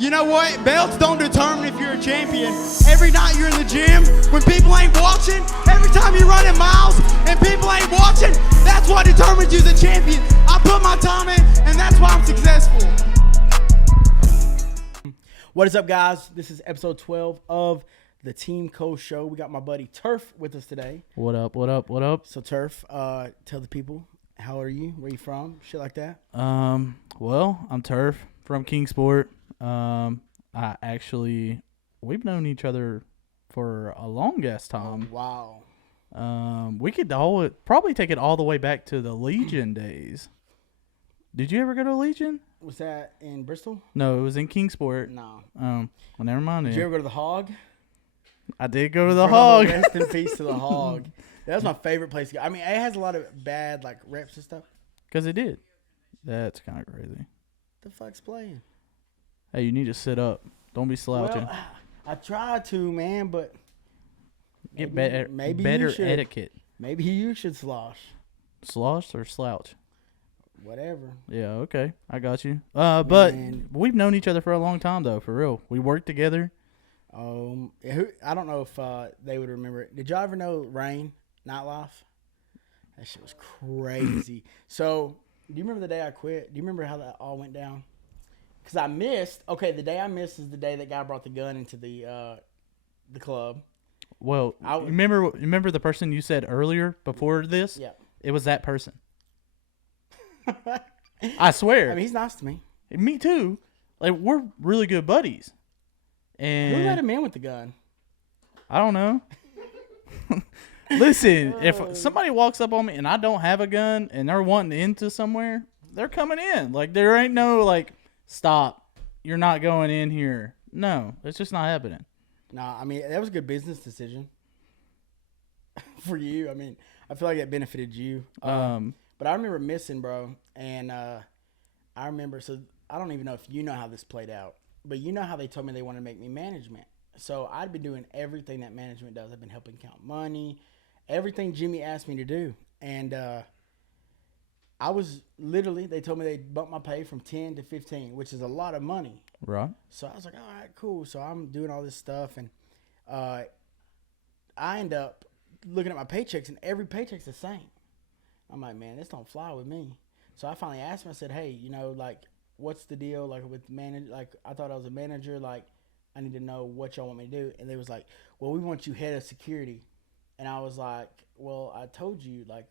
You know what? Belts don't determine if you're a champion. Every night you're in the gym, when people ain't watching, every time you're running miles and people ain't watching, that's what determines you're the champion. I put my time in, and that's why I'm successful. What is up, guys? This is episode 12 of the TeamCole show. We got my buddy Turf with us today. What up, what up, what up? So, Turf, tell the people, how are you? Where you from? Shit like that. Well, I'm Turf from Kingsport. We've known each other for a long ass time. Oh, wow. We could probably take it all the way back to the Legion days. Did you ever go to Legion? Was that in Bristol? No, it was in Kingsport. No. Well, never mind. Did you ever go to the Hog? I did go to the Hog. Rest in peace to the Hog. That was my favorite place to go. I mean, it has a lot of bad like reps and stuff. Because it did. That's kind of crazy. The fuck's playing? Hey, you need to sit up. Don't be slouching. Well, I tried to, man, but get maybe better you should. etiquette. Maybe you should slosh. Slosh or slouch? Whatever. Yeah, okay. I got you. But Man. we've known each other for a long time, though, for real. We worked together. I don't know if they would remember it. Did y'all ever know Rain Nightlife? That shit was crazy. So, do you remember the day I quit? Do you remember how that all went down? Because I missed. Okay, the day I missed is the day that guy brought the gun into the club. Well, remember the person you said earlier before this? Yeah. It was that person. I swear. I mean, he's nice to me. Me too. Like, we're really good buddies. And who let him in with the gun? I don't know. Listen, if somebody walks up on me and I don't have a gun and they're wanting into somewhere, they're coming in. Like, there ain't no, like, stop. You're not going in here. No, it's just not happening. Nah, I mean, that was a good business decision for you. I mean, I feel like it benefited you. But I remember missing, bro. And I remember, so I don't even know if you know how this played out, but you know how they told me they wanted to make me management. So I'd been doing everything that management does. I've been helping count money, everything Jimmy asked me to do. And I was literally, they told me they'd bump my pay from 10 to 15, which is a lot of money. Right. So I was like, all right, cool. So I'm doing all this stuff. And I end up looking at my paychecks, and every paycheck's the same. I'm like, man, this don't fly with me. So I finally asked him, I said, hey, you know, like, what's the deal? Like, with manager, like, I thought I was a manager. Like, I need to know what y'all want me to do. And they was like, well, we want you head of security. And I was like, well, I told you, like,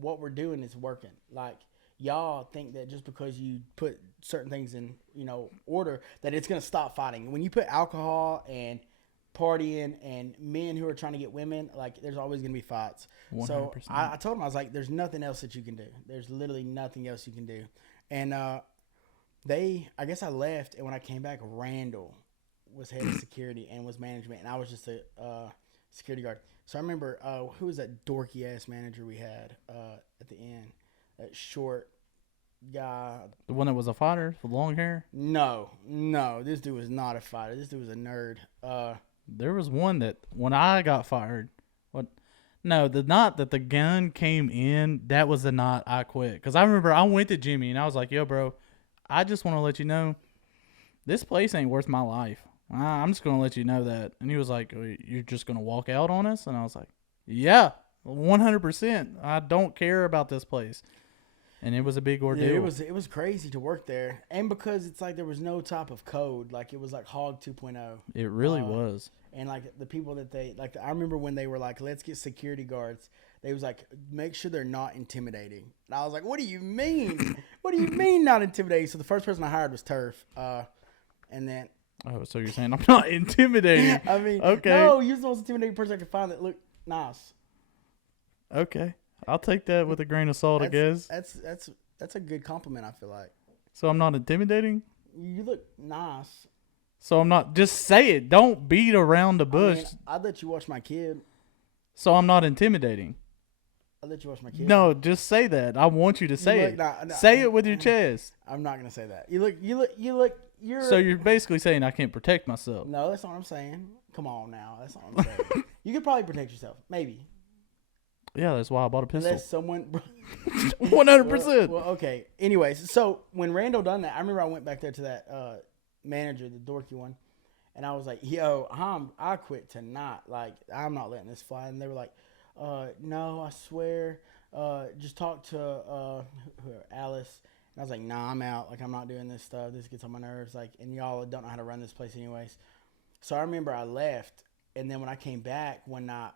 what we're doing is working. Like, y'all think that just because you put certain things in, you know, order, that it's going to stop fighting. When you put alcohol and partying and men who are trying to get women, like, there's always going to be fights. 100%. So I told him, I was like, there's nothing else that you can do. There's literally nothing else you can do. And I guess I left, and when I came back, Randall was head of security and was management, and I was just a security guard. So I remember, who was that dorky ass manager we had at the end? That short guy. The one that was a fighter with long hair? No, this dude was not a fighter. This dude was a nerd. There was one that when I got fired, the night that the gun came in, that was the night I quit. Because I remember I went to Jimmy and I was like, yo, bro, I just want to let you know, this place ain't worth my life. I'm just going to let you know that. And he was like, you're just going to walk out on us? And I was like, yeah, 100%. I don't care about this place. And it was a big ordeal. Yeah, it was crazy to work there. And because it's like there was no type of code. Like, it was like Hog 2.0. It really was. And like the people that I remember when they were like, let's get security guards. They was like, make sure they're not intimidating. And I was like, what do you mean? What do you mean not intimidating? So the first person I hired was Turf. And then. Oh, so you're saying I'm not intimidating? I mean, okay. No, you're the most intimidating person I could find that looked nice. Okay. I'll take that with a grain of salt, I guess. That's a good compliment, I feel like. So I'm not intimidating? You look nice. So I'm not, just say it. Don't beat around the bush. I mean, I'd let you watch my kid. So I'm not intimidating. I'll let you watch my kid. No, just say that. I want you to say it. Say it with your chest. I'm not gonna say that. You're. So you're basically saying I can't protect myself. No, that's not what I'm saying. Come on now, that's not what I'm saying. You could probably protect yourself, maybe. Yeah, that's why I bought a pistol. Unless someone 100%. Well, okay. Anyways, so when Randall done that, I remember I went back there to that manager, the dorky one, and I was like, "Yo, I quit tonight. Like, I'm not letting this fly." And they were like, "No, I swear. Just talk to Alice." And I was like, "Nah, I'm out. Like, I'm not doing this stuff. This gets on my nerves. Like, and y'all don't know how to run this place, anyways." So I remember I left, and then when I came back one night,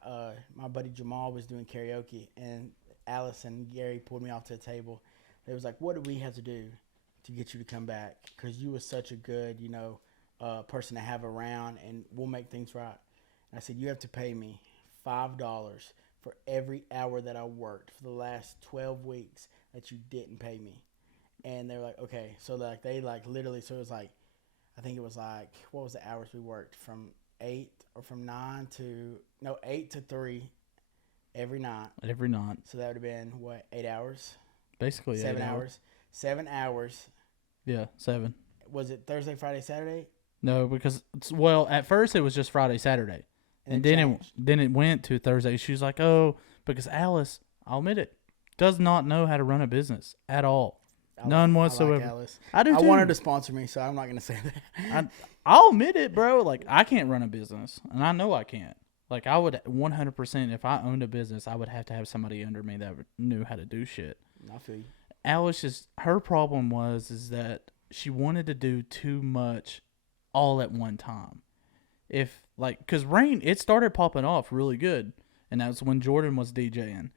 my buddy Jamal was doing karaoke, and Alice and Gary pulled me off to a table. They was like, "What do we have to do to get you to come back? Because you was such a good, person to have around, and we'll make things right." And I said, "You have to pay me $5 for every hour that I worked for the last 12 weeks that you didn't pay me." And they were like, "Okay." So they literally, so it was like, I think it was like, what was the hours we worked? From 8 or from 9 to, no, 8 to 3 every night. Every night. So that would have been, what, 8 hours? Basically 7 8 hours. 7 hours. Yeah, 7. Was it Thursday, Friday, Saturday? No, because at first it was just Friday, Saturday, and then it went to Thursday. She was like, "Oh, because Alice, I'll admit it, does not know how to run a business at all, none whatsoever." I like Alice. I do too. I want her to sponsor me, so I'm not gonna say that. I'll admit it, bro. Like, I can't run a business, and I know I can't. Like, I would 100%, if I owned a business, I would have to have somebody under me that knew how to do shit. I feel you. Alice, her problem is that she wanted to do too much all at one time. Because Rain, it started popping off really good, and that's when Jordan was DJing,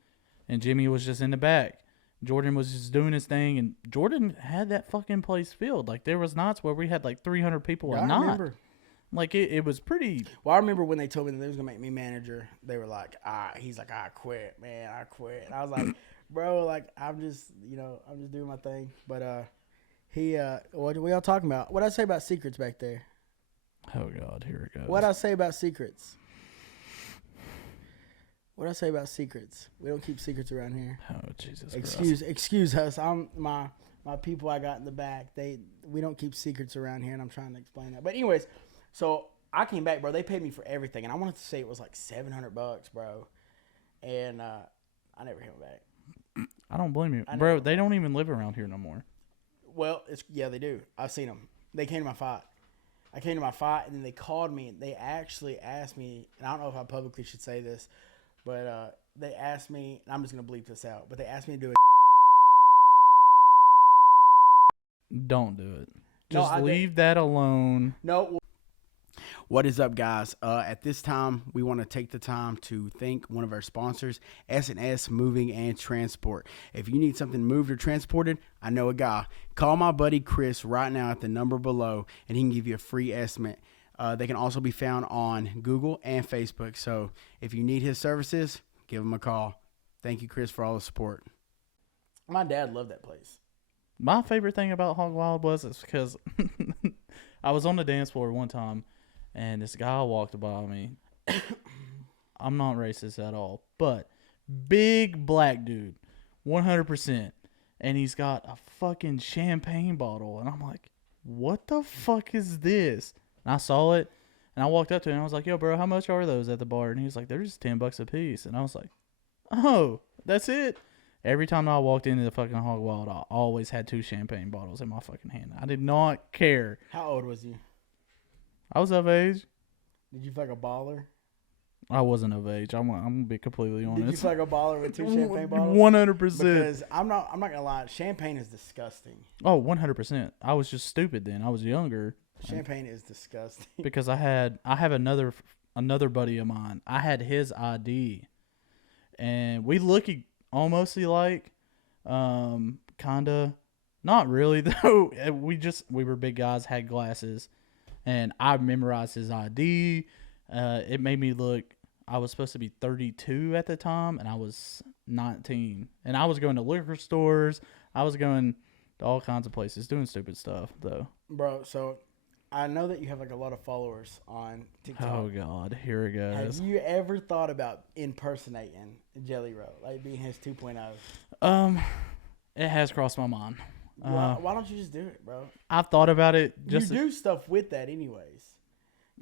and Jimmy was just in the back. Jordan was just doing his thing, and Jordan had that fucking place filled. Like, there was nights where we had like 300 people a night. Remember. Like, it was pretty. Well, I remember when they told me that they was gonna make me manager. They were like, he's like, "I quit, man, I quit." And I was like, "Bro, like, I'm just doing my thing." But what y'all talking about? What I say about secrets back there? Oh God, here it goes. What I say about secrets? What I say about secrets? We don't keep secrets around here. Oh Jesus Christ. Excuse us. I'm my people I got in the back. We don't keep secrets around here, and I'm trying to explain that. But anyways, so I came back, bro. They paid me for everything, and I wanted to say it was like $700, bro. And I never came back. I don't blame you, bro. They don't even live around here no more. Well, they do. I've seen them. They came to my fight. I came to my fight, and then they called me. And they actually asked me, and I don't know if I publicly should say this, but they asked me, and I'm just going to bleep this out, but they asked me to do it. Don't do it. Just leave that alone. No. What is up, guys? At this time, we want to take the time to thank one of our sponsors, S&S Moving and Transport. If you need something moved or transported, I know a guy. Call my buddy Chris right now at the number below, and he can give you a free estimate. They can also be found on Google and Facebook. So if you need his services, give him a call. Thank you, Chris, for all the support. My dad loved that place. My favorite thing about Hog Wild was because I was on the dance floor one time, and this guy walked by me. I'm not racist at all, but big black dude, 100%. And he's got a fucking champagne bottle. And I'm like, what the fuck is this? And I saw it, and I walked up to him, and I was like, "Yo, bro, how much are those at the bar?" And he was like, "They're just $10 a piece." And I was like, "Oh, that's it?" Every time I walked into the fucking Hog Wild, I always had 2 champagne bottles in my fucking hand. I did not care. How old was you? I was of age. Did you feel like a baller? I wasn't of age. I'm gonna be completely honest. Did you feel like a baller with 2 champagne bottles? 100%. Because I'm not gonna lie, champagne is disgusting. Oh, 100%. I was just stupid then. I was younger. Champagne is disgusting. Because I have another buddy of mine. I had his ID, and we look almost alike, kinda, not really though. We were big guys, had glasses, and I memorized his ID. It made me look. I was supposed to be 32 at the time, and I was 19. And I was going to liquor stores. I was going to all kinds of places, doing stupid stuff though. Bro, so I know that you have like a lot of followers on TikTok. Oh God, here it goes. Have you ever thought about impersonating Jelly Roll, like being his 2.0? It has crossed my mind. Why don't you just do it, bro? I've thought about it. You do stuff with that anyways.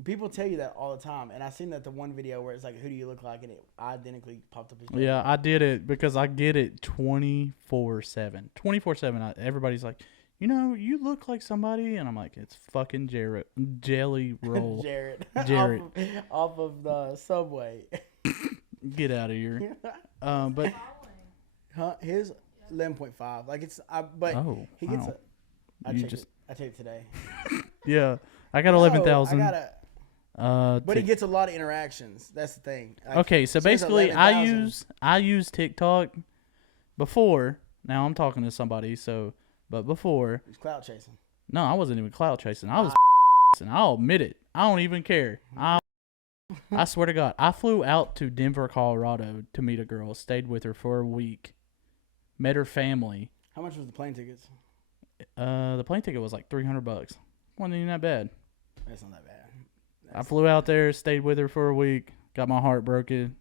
People tell you that all the time, and I seen that the one video where it's like, "Who do you look like?" and it identically popped up. Yeah, I did it because I get it 24/7. 24/7. Everybody's like, you look like somebody, and I'm like, it's fucking Jarrett, Jelly Roll, Jared. Jarrett. Off of the subway. Get out of here. But Huh? His 11.5. Like but oh he gets wow, I you checked just it. I checked it today. yeah, I got No, 11,000. I gotta. But he Tik- gets a lot of interactions. That's the thing. Like, okay, so says basically, I 11,000. use TikTok before. Now I'm talking to somebody, but before, He's clout chasing. no, I wasn't even cloud chasing. I was, and I'll admit it. I don't even care. I swear to God, I flew out to Denver, Colorado to meet a girl. Stayed with her for a week. Met her family. How much was the plane tickets? The plane ticket was like $300. Wasn't even that bad. That's not that bad. I flew out there, stayed with her for a week, got my heart broken.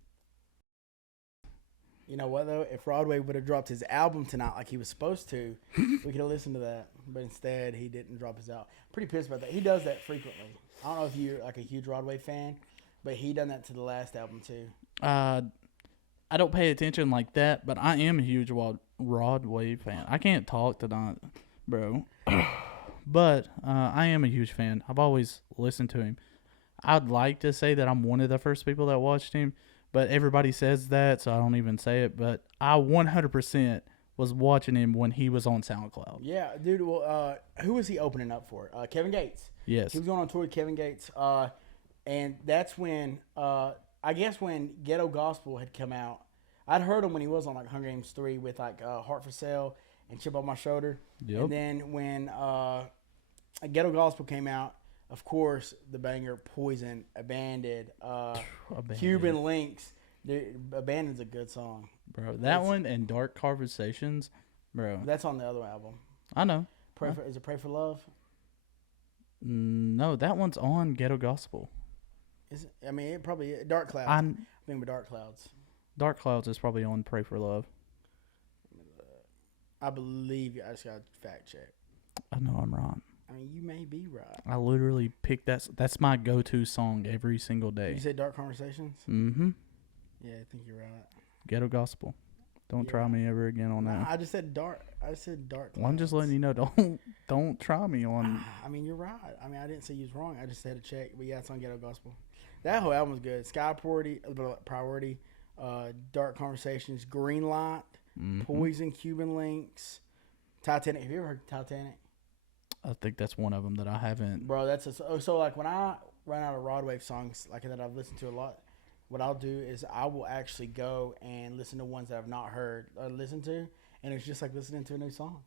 You know what though? If Broadway would have dropped his album tonight like he was supposed to, we could have listened to that. But instead, he didn't drop his album. Pretty pissed about that. He does that frequently. I don't know if you're like a huge Broadway fan, but he done that to the last album too. I don't pay attention like that, but I am a huge Broadway fan. I can't talk tonight, bro. But I am a huge fan. I've always listened to him. I'd like to say that I'm one of the first people that watched him, but everybody says that, so I don't even say it. But I 100% was watching him when he was on SoundCloud. Yeah, dude. Well, who was he opening up for? Kevin Gates. Yes. He was going on tour with Kevin Gates. And that's when, I guess when Ghetto Gospel had come out. I'd heard him when he was on like Hunger Games 3 with like Heart for Sale and Chip on My Shoulder. Yep. And then when Ghetto Gospel came out, of course, the banger Poison, Abandoned, Cuban Links. Dude, Abandoned's a good song. Bro, that one and Dark Conversations, bro. That's on the other album. I know. Is it Pray for Love? No, that one's on Ghetto Gospel. Is it? I mean, it probably Dark Clouds. I think with Dark Clouds. Dark Clouds is probably on Pray for Love. I believe you. I just got to fact check. I know I'm wrong. I mean, you may be right. I literally picked that. That's my go-to song every single day. You said Dark Conversations? Mm-hmm. Yeah, I think you're right. Ghetto Gospel. Don't try me ever again on that. I just said dark. I said dark. Well, I'm just letting you know. Don't try me on. I mean, you're right. I mean, I didn't say you was wrong. I just had to check. But yeah, it's on Ghetto Gospel. That whole album was good. Sky Priority, Dark Conversations, Green Light, Poison, Cuban Links, Titanic. Have you ever heard Titanic? I think that's one of them that I haven't. Bro, that's so like when I run out of Rod Wave songs like that I've listened to a lot, what I'll do is I will actually go and listen to ones that I've not heard or listened to, and it's just like listening to a new song.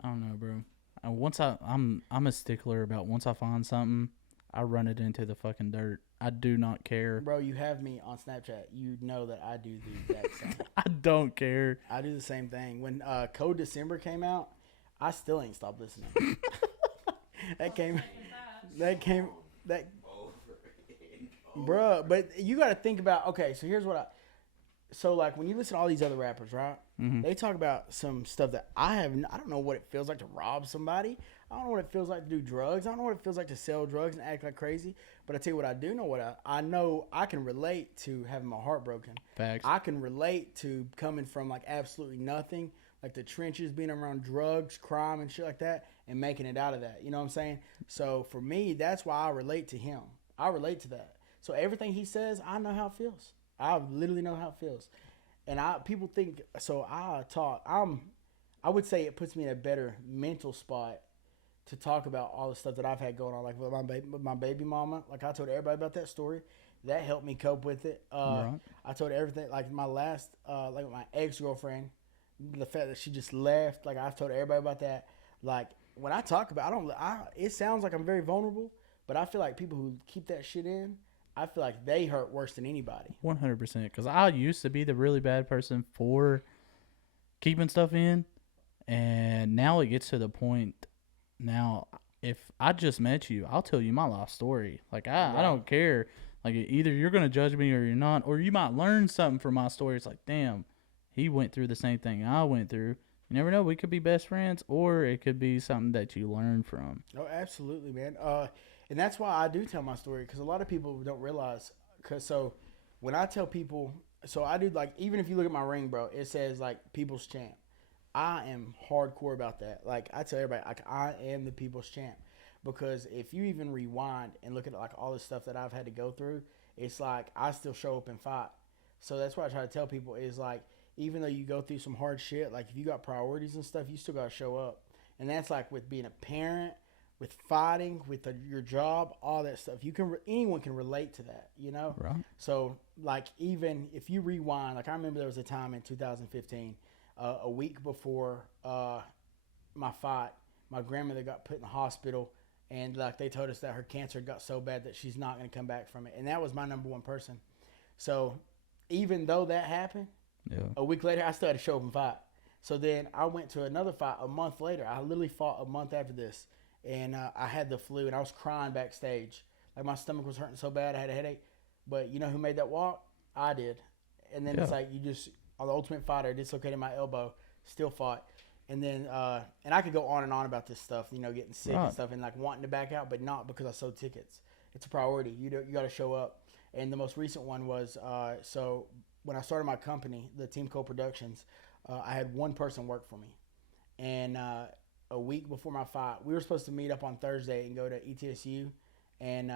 I don't know, bro. I'm a stickler about once I find something, I run it into the fucking dirt. I do not care. Bro, you have me on Snapchat. You know that I do the exact same. I don't care. I do the same ththing. When Code December came out, I still ain't stopped listening. that bruh, but you got to think about, okay, so here's what so like when you listen to all these other rappers, right? Mm-hmm. They talk about some stuff that I don't know what it feels like to rob somebody. I don't know what it feels like to do drugs. I don't know what it feels like to sell drugs and act like crazy. But I tell you what I do know, I know I can relate to having my heart broken. Facts. I can relate to coming from like absolutely nothing, like the trenches, being around drugs, crime, and shit like that, and making it out of that. You know what I'm saying? So for me, that's why I relate to him. I relate to that. So everything he says, I know how it feels. I literally know how it feels. And people think, so I would say it puts me in a better mental spot to talk about all the stuff that I've had going on, like with my baby mama. Like I told everybody about that story. That helped me cope with it. Right. I told everything, like my last, like my ex-girlfriend, the fact that she just left. Like I've told everybody about that. Like when I talk about, it sounds like I'm very vulnerable, but I feel like people who keep that shit in, I feel like they hurt worse than anybody. 100%. Because I used to be the really bad person for keeping stuff in, and now it gets to the point. Now, if I just met you, I'll tell you my life story. Like I don't care. Like either you're gonna judge me or you're not, or you might learn something from my story. It's like, damn, he went through the same thing I went through. You never know. We could be best friends, or it could be something that you learn from. Oh, absolutely, man. And that's why I do tell my story, because a lot of people don't realize. So when I tell people, so I do, like, even if you look at my ring, bro, it says like People's Champ. I am hardcore about that. Like I tell everybody, like I am the people's champ. Because if you even rewind and look at like all the stuff that I've had to go through, it's like I still show up and fight. So that's what I try to tell people is like even though you go through some hard shit, like if you got priorities and stuff, you still gotta show up. And that's like with being a parent, with fighting, with your job, all that stuff. You can anyone can relate to that, you know. Right. So like even if you rewind, like I remember there was a time in 2015, a week before my fight, my grandmother got put in the hospital, and like they told us that her cancer got so bad that she's not going to come back from it, and that was my number one person. So even though that happened, Yeah. a week later I still had to show up and fight. So then I went to another fight a month later. I literally fought a month after this, and I had the flu, and I was crying backstage. Like my stomach was hurting so bad, I had a headache. But you know who made that walk? I did. And then it's like you just, the Ultimate Fighter, dislocated my elbow, still fought. And then, and I could go on and on about this stuff, you know, getting sick and stuff, and like wanting to back out, but not because I sold tickets. It's a priority. You got to show up. And the most recent one was, so when I started my company, the TeamCole Productions, I had one person work for me. And a week before my fight, we were supposed to meet up on Thursday and go to ETSU, and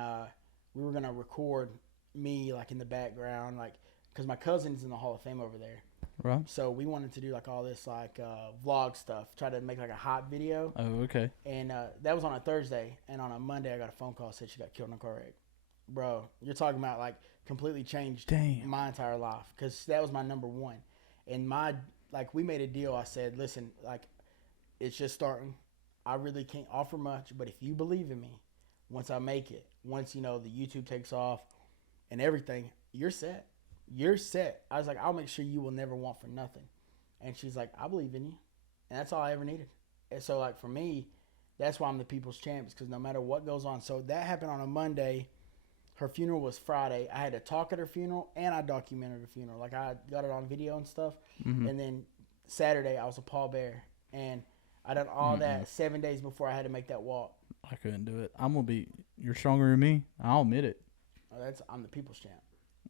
we were gonna record me like in the background, like because my cousin's in the Hall of Fame over there. Right. So we wanted to do like all this like vlog stuff, try to make like a hot video. Oh, okay. And that was on a Thursday, and on a Monday I got a phone call said she got killed in a car wreck. Bro, you're talking about like completely changed my entire life because that was my number one. And my like we made a deal. I said, listen, like it's just starting. I really can't offer much, but if you believe in me, once I make it, once you know the YouTube takes off and everything, you're set. You're set. I was like, I'll make sure you will never want for nothing. And she's like, I believe in you. And that's all I ever needed. And so like for me, that's why I'm the people's champs, because no matter what goes on. So that happened on a Monday. Her funeral was Friday. I had to talk at her funeral and I documented her funeral. Like I got it on video and stuff. Mm-hmm. And then Saturday I was a pallbearer. And I done all that 7 days before I had to make that walk. I couldn't do it. You're stronger than me. I'll admit it. I'm the people's champ.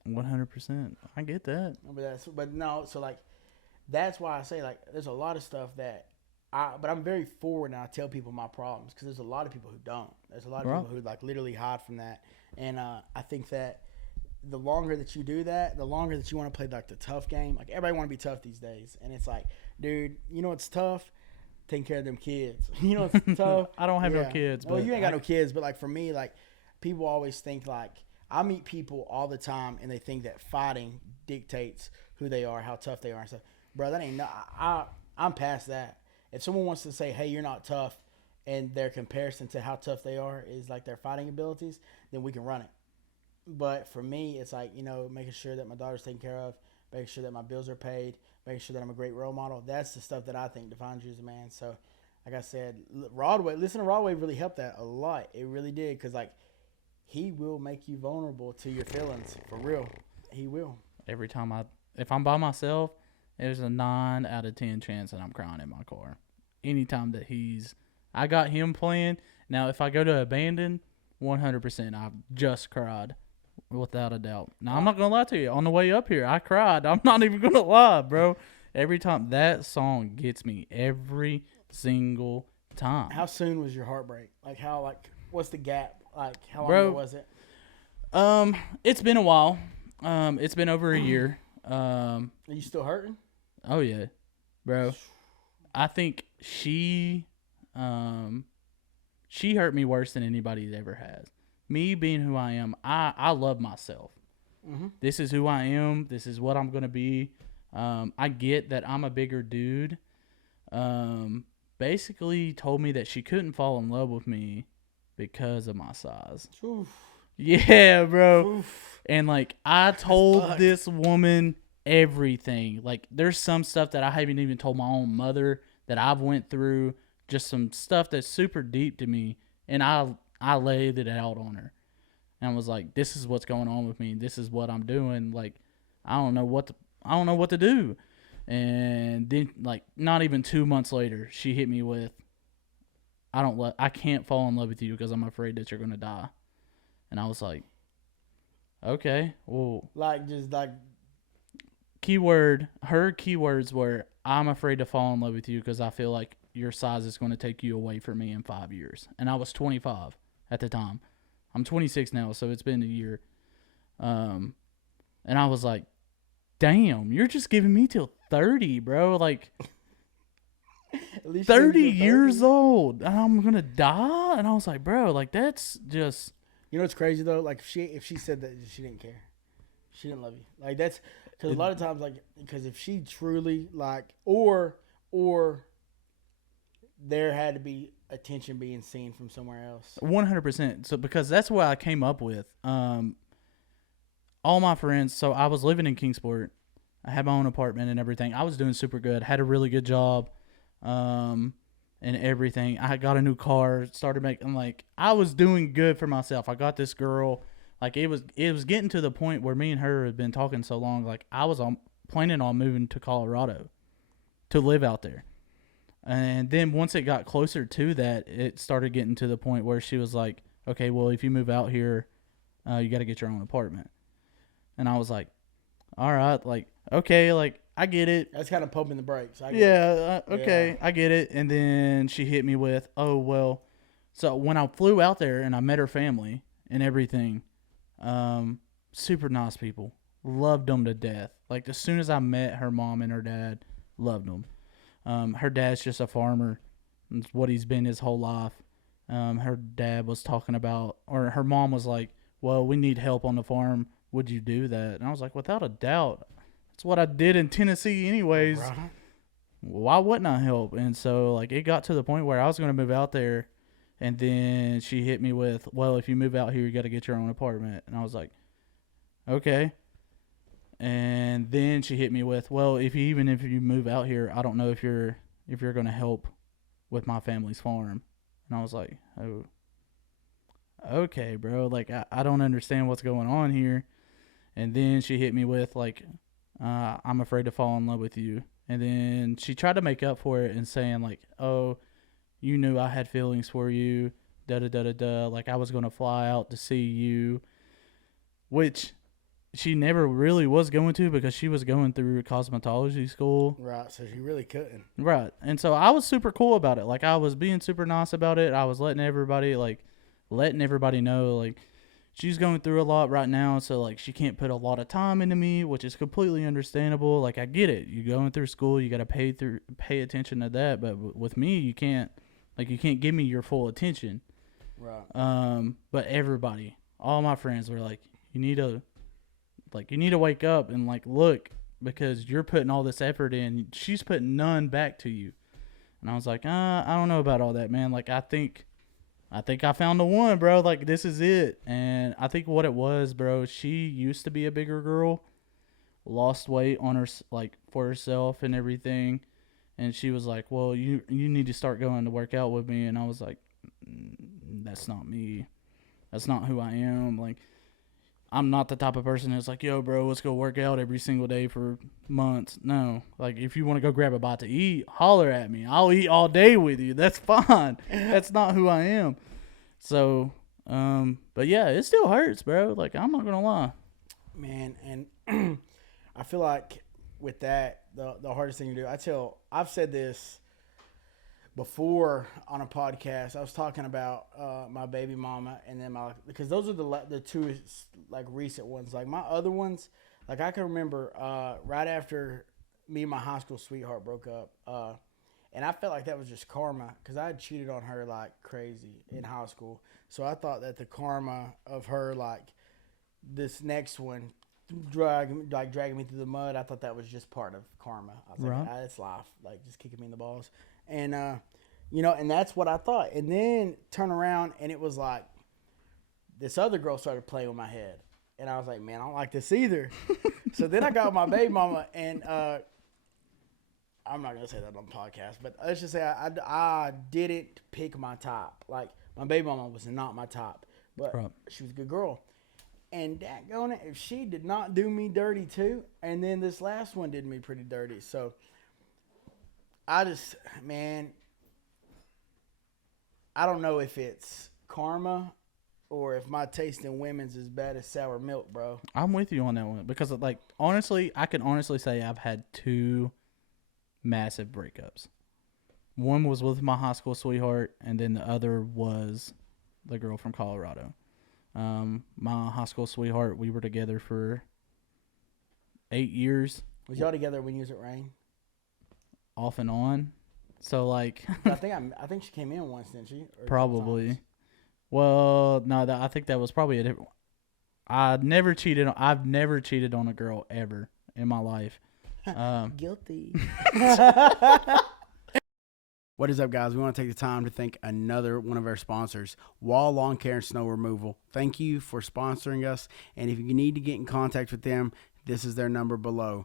100%. I get that. But no, so like, that's why I say like, there's a lot of stuff that but I'm very forward and I tell people my problems because there's a lot of people who don't. There's a lot of people who like literally hide from that. And I think that the longer that you do that, the longer that you want to play like the tough game. Like everybody want to be tough these days, and it's like, dude, you know what's tough? Taking care of them kids. You know what's tough? I don't have no kids. Well, you ain't got no kids, but like for me, like people always think like I meet people all the time and they think that fighting dictates who they are, how tough they are, and stuff. Bro, that ain't no. I'm past that. If someone wants to say, hey, you're not tough, and their comparison to how tough they are is like their fighting abilities, then we can run it. But for me, it's like, you know, making sure that my daughter's taken care of, making sure that my bills are paid, making sure that I'm a great role model. That's the stuff that I think defines you as a man. So, like I said, listen to Rodway really helped that a lot. It really did, because, like, he will make you vulnerable to your feelings. For real. He will. Every time if I'm by myself, there's a 9 out of 10 chance that I'm crying in my car. Anytime that I got him playing. Now, if I go to abandon, 100% I've just cried, without a doubt. Now, I'm not going to lie to you. On the way up here, I cried. I'm not even going to lie, bro. Every time. That song gets me every single time. How soon was your heartbreak? Like, what's the gap? Like, how long ago was it? It's been a while. It's been over a year. Are you still hurting? Oh, yeah, bro. I think she hurt me worse than anybody ever has. Me being who I am, I love myself. Mm-hmm. This is who I am. This is what I'm going to be. I get that I'm a bigger dude. Basically told me that she couldn't fall in love with me because of my size. Oof. Yeah, bro. Oof. And, like, I told this woman everything. Like, there's some stuff that I haven't even told my own mother that I've went through. Just some stuff that's super deep to me. And I laid it out on her. And I was like, this is what's going on with me. This is what I'm doing. Like, I don't know what to do. And then, like, not even 2 months later, she hit me with, I can't fall in love with you because I'm afraid that you're going to die. And I was like, okay, well. Like, just like. Her keywords were, I'm afraid to fall in love with you because I feel like your size is going to take you away from me in 5 years. And I was 25 at the time. I'm 26 now, so it's been a year. And I was like, damn, you're just giving me till 30, bro. Like, At least 30 you years old, and I'm going to die? And I was like, bro, like, that's just. You know what's crazy, though? Like, if she said that, she didn't care. She didn't love you. Like, that's. Because a lot of times, like, because if she truly, like, or there had to be attention being seen from somewhere else. 100%. So, because that's what I came up with. All my friends, so I was living in Kingsport. I had my own apartment and everything. I was doing super good. Had a really good job, and everything. I got a new car. Started making, like, I was doing good for myself. I got this girl. Like, it was getting to the point where me and her had been talking so long. Like, I was planning on moving to Colorado to live out there. And then once it got closer to that, it started getting to the point where she was like, okay, well, if you move out here, you got to get your own apartment. And I was like, all right, like, okay, like, I get it. That's kind of pumping the brakes. Okay, Yeah. I get it. And then she hit me with, oh, well. So when I flew out there and I met her family and everything, super nice people. Loved them to death. Like, as soon as I met her mom and her dad, loved them. Her dad's just a farmer. It's what he's been his whole life. Her dad was talking about, or her mom was like, well, we need help on the farm. Would you do that? And I was like, without a doubt. That's what I did in Tennessee anyways. Right. Why wouldn't I help? And so, like, it got to the point where I was going to move out there. And then she hit me with, well, if you move out here, you got to get your own apartment. And I was like, okay. And then she hit me with, well, if you move out here, I don't know if you're going to help with my family's farm. And I was like, oh, okay, bro. Like, I don't understand what's going on here. And then she hit me with, like, I'm afraid to fall in love with you. And then she tried to make up for it and saying, like, oh, you knew I had feelings for you, da-da-da-da-da. Like, I was going to fly out to see you, which she never really was going to because she was going through cosmetology school. Right, so she really couldn't. Right. And so I was super cool about it. Like, I was being super nice about it. I was letting everybody know, like, she's going through a lot right now, so, like, she can't put a lot of time into me, which is completely understandable. Like, I get it. You're going through school, you got to pay attention to that, but with me, you can't give me your full attention. Right. But everybody, all my friends were like, you need to wake up and, like, look, because you're putting all this effort in. She's putting none back to you. And I was like, I don't know about all that, man. Like, I think I found the one, bro. Like, this is it. And I think what it was, bro, she used to be a bigger girl, lost weight on her, like, for herself and everything. And she was like, well, you need to start going to work out with me. And I was like, that's not me. That's not who I am. Like, I'm not the type of person that's like, yo, bro, let's go work out every single day for months. No. Like, if you want to go grab a bite to eat, holler at me. I'll eat all day with you. That's fine. That's not who I am. So, but yeah, it still hurts, bro. Like, I'm not going to lie. Man, and I feel like with that, the hardest thing to do, I've said this before on a podcast. I was talking about my baby mama and then because those are the two, like, recent ones. Like, my other ones, like, I can remember right after me and my high school sweetheart broke up, and I felt like that was just karma because I had cheated on her like crazy in high school. So I thought that the karma of her, like, this next one dragging me through the mud, I thought that was just part of karma. I was Right. like, it's life, like, just kicking me in the balls. And and that's what I thought. And then turn around and it was like this other girl started playing with my head. And I was like, man, I don't like this either. So then I got my baby mama, and I'm not gonna say that on the podcast, but let's just say I didn't pick my top. Like, my baby mama was not my top, but Right. she was a good girl. And daggone it, if she did not do me dirty too, and then this last one did me pretty dirty. So I just, man, I don't know if it's karma or if my taste in women's is bad as sour milk, bro. I'm with you on that one because, like, honestly, I can honestly say I've had two massive breakups. One was with my high school sweetheart, and then the other was the girl from Colorado. My high school sweetheart, we were together for 8 years. Was y'all together when you was at Rain? Off and on. So like I think she came in once, didn't she? Or probably. Well, no, I think that was probably a different. I've never cheated on a girl ever in my life. Guilty. What is up, guys? We want to take the time to thank another one of our sponsors, Wall Lawn Care and Snow Removal. Thank you for sponsoring us. And if you need to get in contact with them, this is their number below.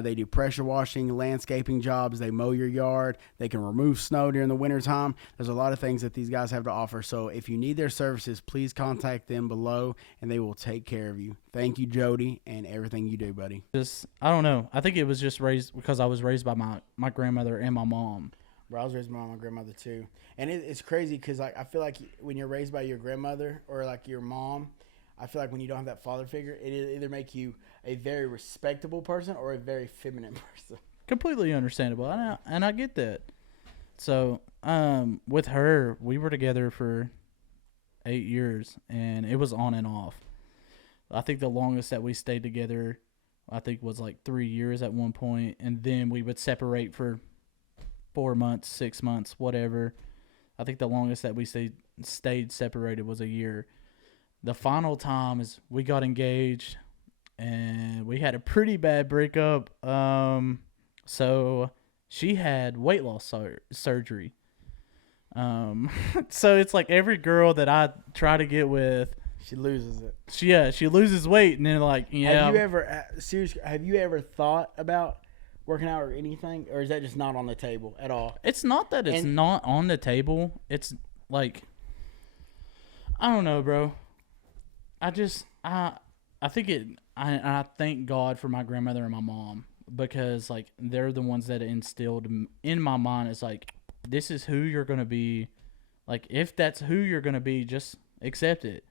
They do pressure washing, landscaping jobs. They mow your yard. They can remove snow during the wintertime. There's a lot of things that these guys have to offer. So if you need their services, please contact them below, and they will take care of you. Thank you, Jody, and everything you do, buddy. I don't know. I think it was just raised because I was raised by my grandmother and my mom. Bro, I was raised by my grandmother too. And it's crazy because like, I feel like when you're raised by your grandmother or like your mom, I feel like when you don't have that father figure, it either make you a very respectable person or a very feminine person. Completely understandable, and I get that. So, with her, we were together for 8 years, and it was on and off. I think the longest that we stayed together, I think, was like 3 years at one point, and then we would separate for 4 months, 6 months, whatever. I think the longest that we stayed separated was a year. The final time is we got engaged, and we had a pretty bad breakup. So she had weight loss surgery. So it's like every girl that I try to get with, she loses it. She loses weight, and then like, yeah. Have you ever thought about working out or anything, or is that just not on the table at all? It's not that it's not on the table. It's like, I don't know, bro. I thank God for my grandmother and my mom, because like they're the ones that instilled in my mind, it's like, this is who you're going to be. Like, if that's who you're going to be, just accept it.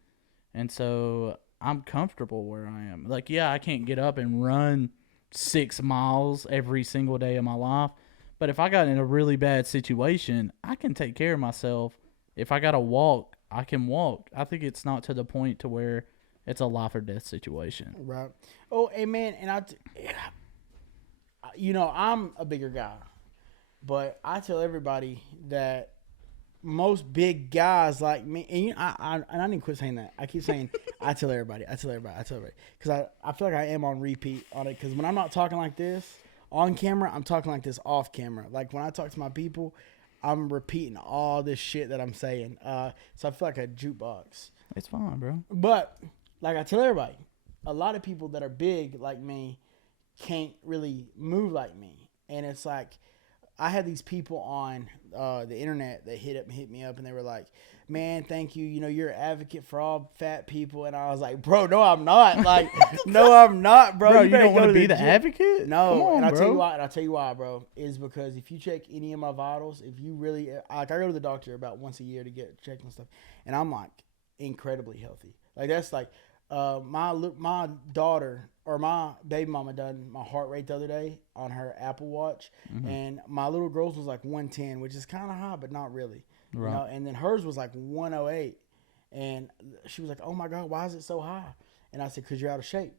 And so I'm comfortable where I am. Like, yeah, I can't get up and run 6 miles every single day of my life, but if I got in a really bad situation, I can take care of myself. If I got to walk, I can walk. I think it's not to the point to where it's a life or death situation. Right. Oh, amen. And I'm a bigger guy, but I tell everybody that most big guys like me, and I need to quit saying that. I keep saying I tell everybody, because I feel like I am on repeat on it. Because when I'm not talking like this on camera, I'm talking like this off camera. Like when I talk to my people, I'm repeating all this shit that I'm saying. So I feel like a jukebox. It's fine, bro. But like I tell everybody, a lot of people that are big like me can't really move like me. And it's like, I had these people on the internet that hit me up, and they were like, man, thank you. You know, you're an advocate for all fat people. And I was like, bro, no, I'm not. Like, no, I'm not, bro. Bro, you don't want to be the advocate? No. Come on, and I'll bro. tell you why. And I'll tell you why, bro, is because if you check any of my vitals, if you really, like, I go to the doctor about once a year to get checked and stuff, and I'm like incredibly healthy. Like, that's like, my daughter or my baby mama done my heart rate the other day on her Apple Watch, and my little girl's was like 110, which is kind of high, but not really. Right. You know? And then hers was like 108, and she was like, "Oh my God, why is it so high?" And I said, "'Cause you're out of shape."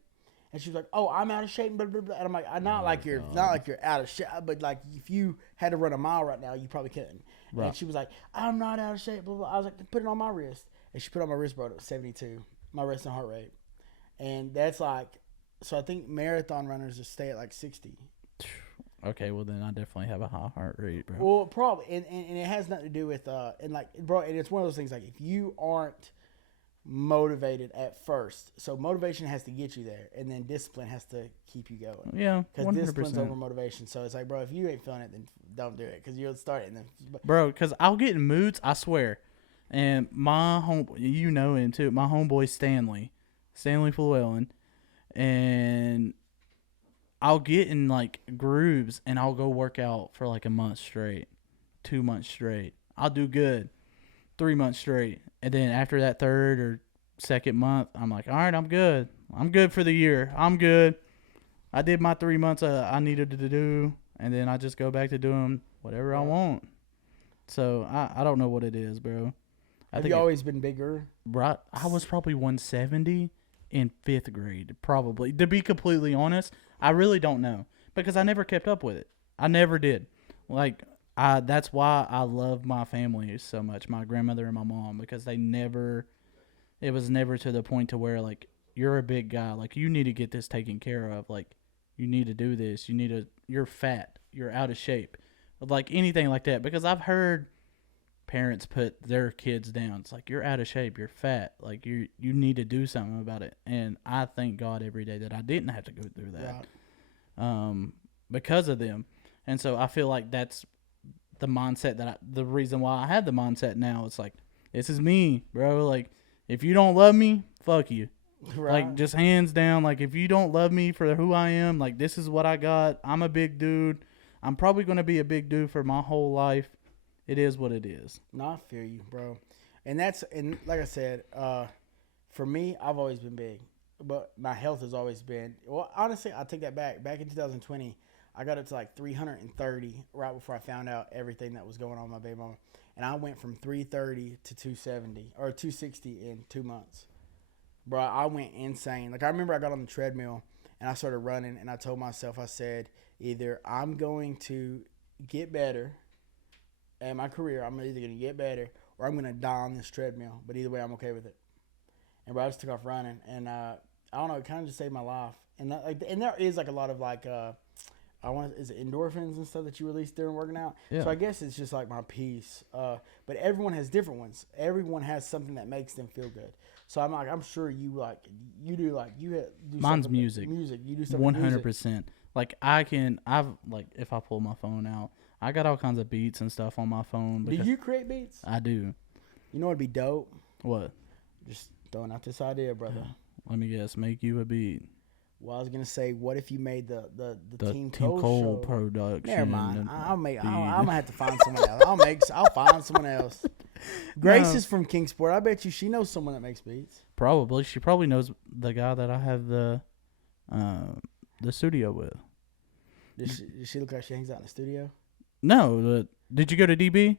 And she was like, "Oh, I'm out of shape." Blah, blah, blah. And I'm like, not like you're out of shape, but like if you had to run a mile right now, you probably couldn't. Right. And she was like, "I'm not out of shape." Blah, blah. I was like, "Put it on my wrist," and she put it on my wrist, bro. It was 72. My resting heart rate, and that's like, so I think marathon runners just stay at like 60. Okay, well then I definitely have a high heart rate, bro. Well, probably, and it has nothing to do with and like, bro, and it's one of those things like, if you aren't motivated at first, so motivation has to get you there, and then discipline has to keep you going. Yeah, because discipline's over motivation. So it's like, bro, if you ain't feeling it, then don't do it, because you'll start it. And then, bro, because I'll get in moods, I swear. And my him too. My homeboy Stanley Llewellyn, and I'll get in like grooves, and I'll go work out for like a month straight, 2 months straight. I'll do good, 3 months straight, and then after that third or second month, I'm like, all right, I'm good. I'm good for the year. I'm good. I did my 3 months I needed to do, and then I just go back to doing whatever I want. So I don't know what it is, bro. Have you always been bigger? Right, I was probably 170 in 5th grade, probably. To be completely honest, I really don't know because I never kept up with it. I never did. Like, that's why I love my family so much, my grandmother and my mom, because it was never to the point to where, like, you're a big guy, like, you need to get this taken care of, like, you need to do this, you're fat, you're out of shape, like, anything like that, because I've heard parents put their kids down. It's like, you're out of shape, you're fat, like, you need to do something about it, and I thank God every day that I didn't have to go through that, because of them. And so I feel like that's the mindset the reason why I have the mindset now. It's like, this is me, bro. Like, if you don't love me, fuck you. Right. Like, just hands down. Like, if you don't love me for who I am, like, this is what I got. I'm a big dude. I'm probably going to be a big dude for my whole life. It is what it is. No, I feel you, bro. And like I said, for me, I've always been big, but my health has always been, well, honestly, I take that back. Back in 2020, I got up to like 330 right before I found out everything that was going on with my baby mama. And I went from 330 to 270 or 260 in 2 months. Bro, I went insane. Like, I remember I got on the treadmill and I started running, and I told myself, I said, either I'm going to get better in my career, I'm either going to get better or I'm going to die on this treadmill. But either way, I'm okay with it. And bro, I just took off running, and I don't know, it kind of just saved my life. And there is like a lot of like is it endorphins and stuff that you release during working out? Yeah. So I guess it's just like my peace. But everyone has different ones. Everyone has something that makes them feel good. So I'm sure you do mine's music. Music. You do something 100%. Like, if I pull my phone out, I got all kinds of beats and stuff on my phone. Do you create beats? I do. You know what'd be dope? What? Just throwing out this idea, brother. Let me guess. Make you a beat. Well, I was gonna say, what if you made the TeamCole production? Never mind. I'm gonna have to find someone else. I'll find someone else. Grace is from Kingsport. I bet you she knows someone that makes beats. Probably. She probably knows the guy that I have the studio with. Does she look like she hangs out in the studio? No. Did you go to DB?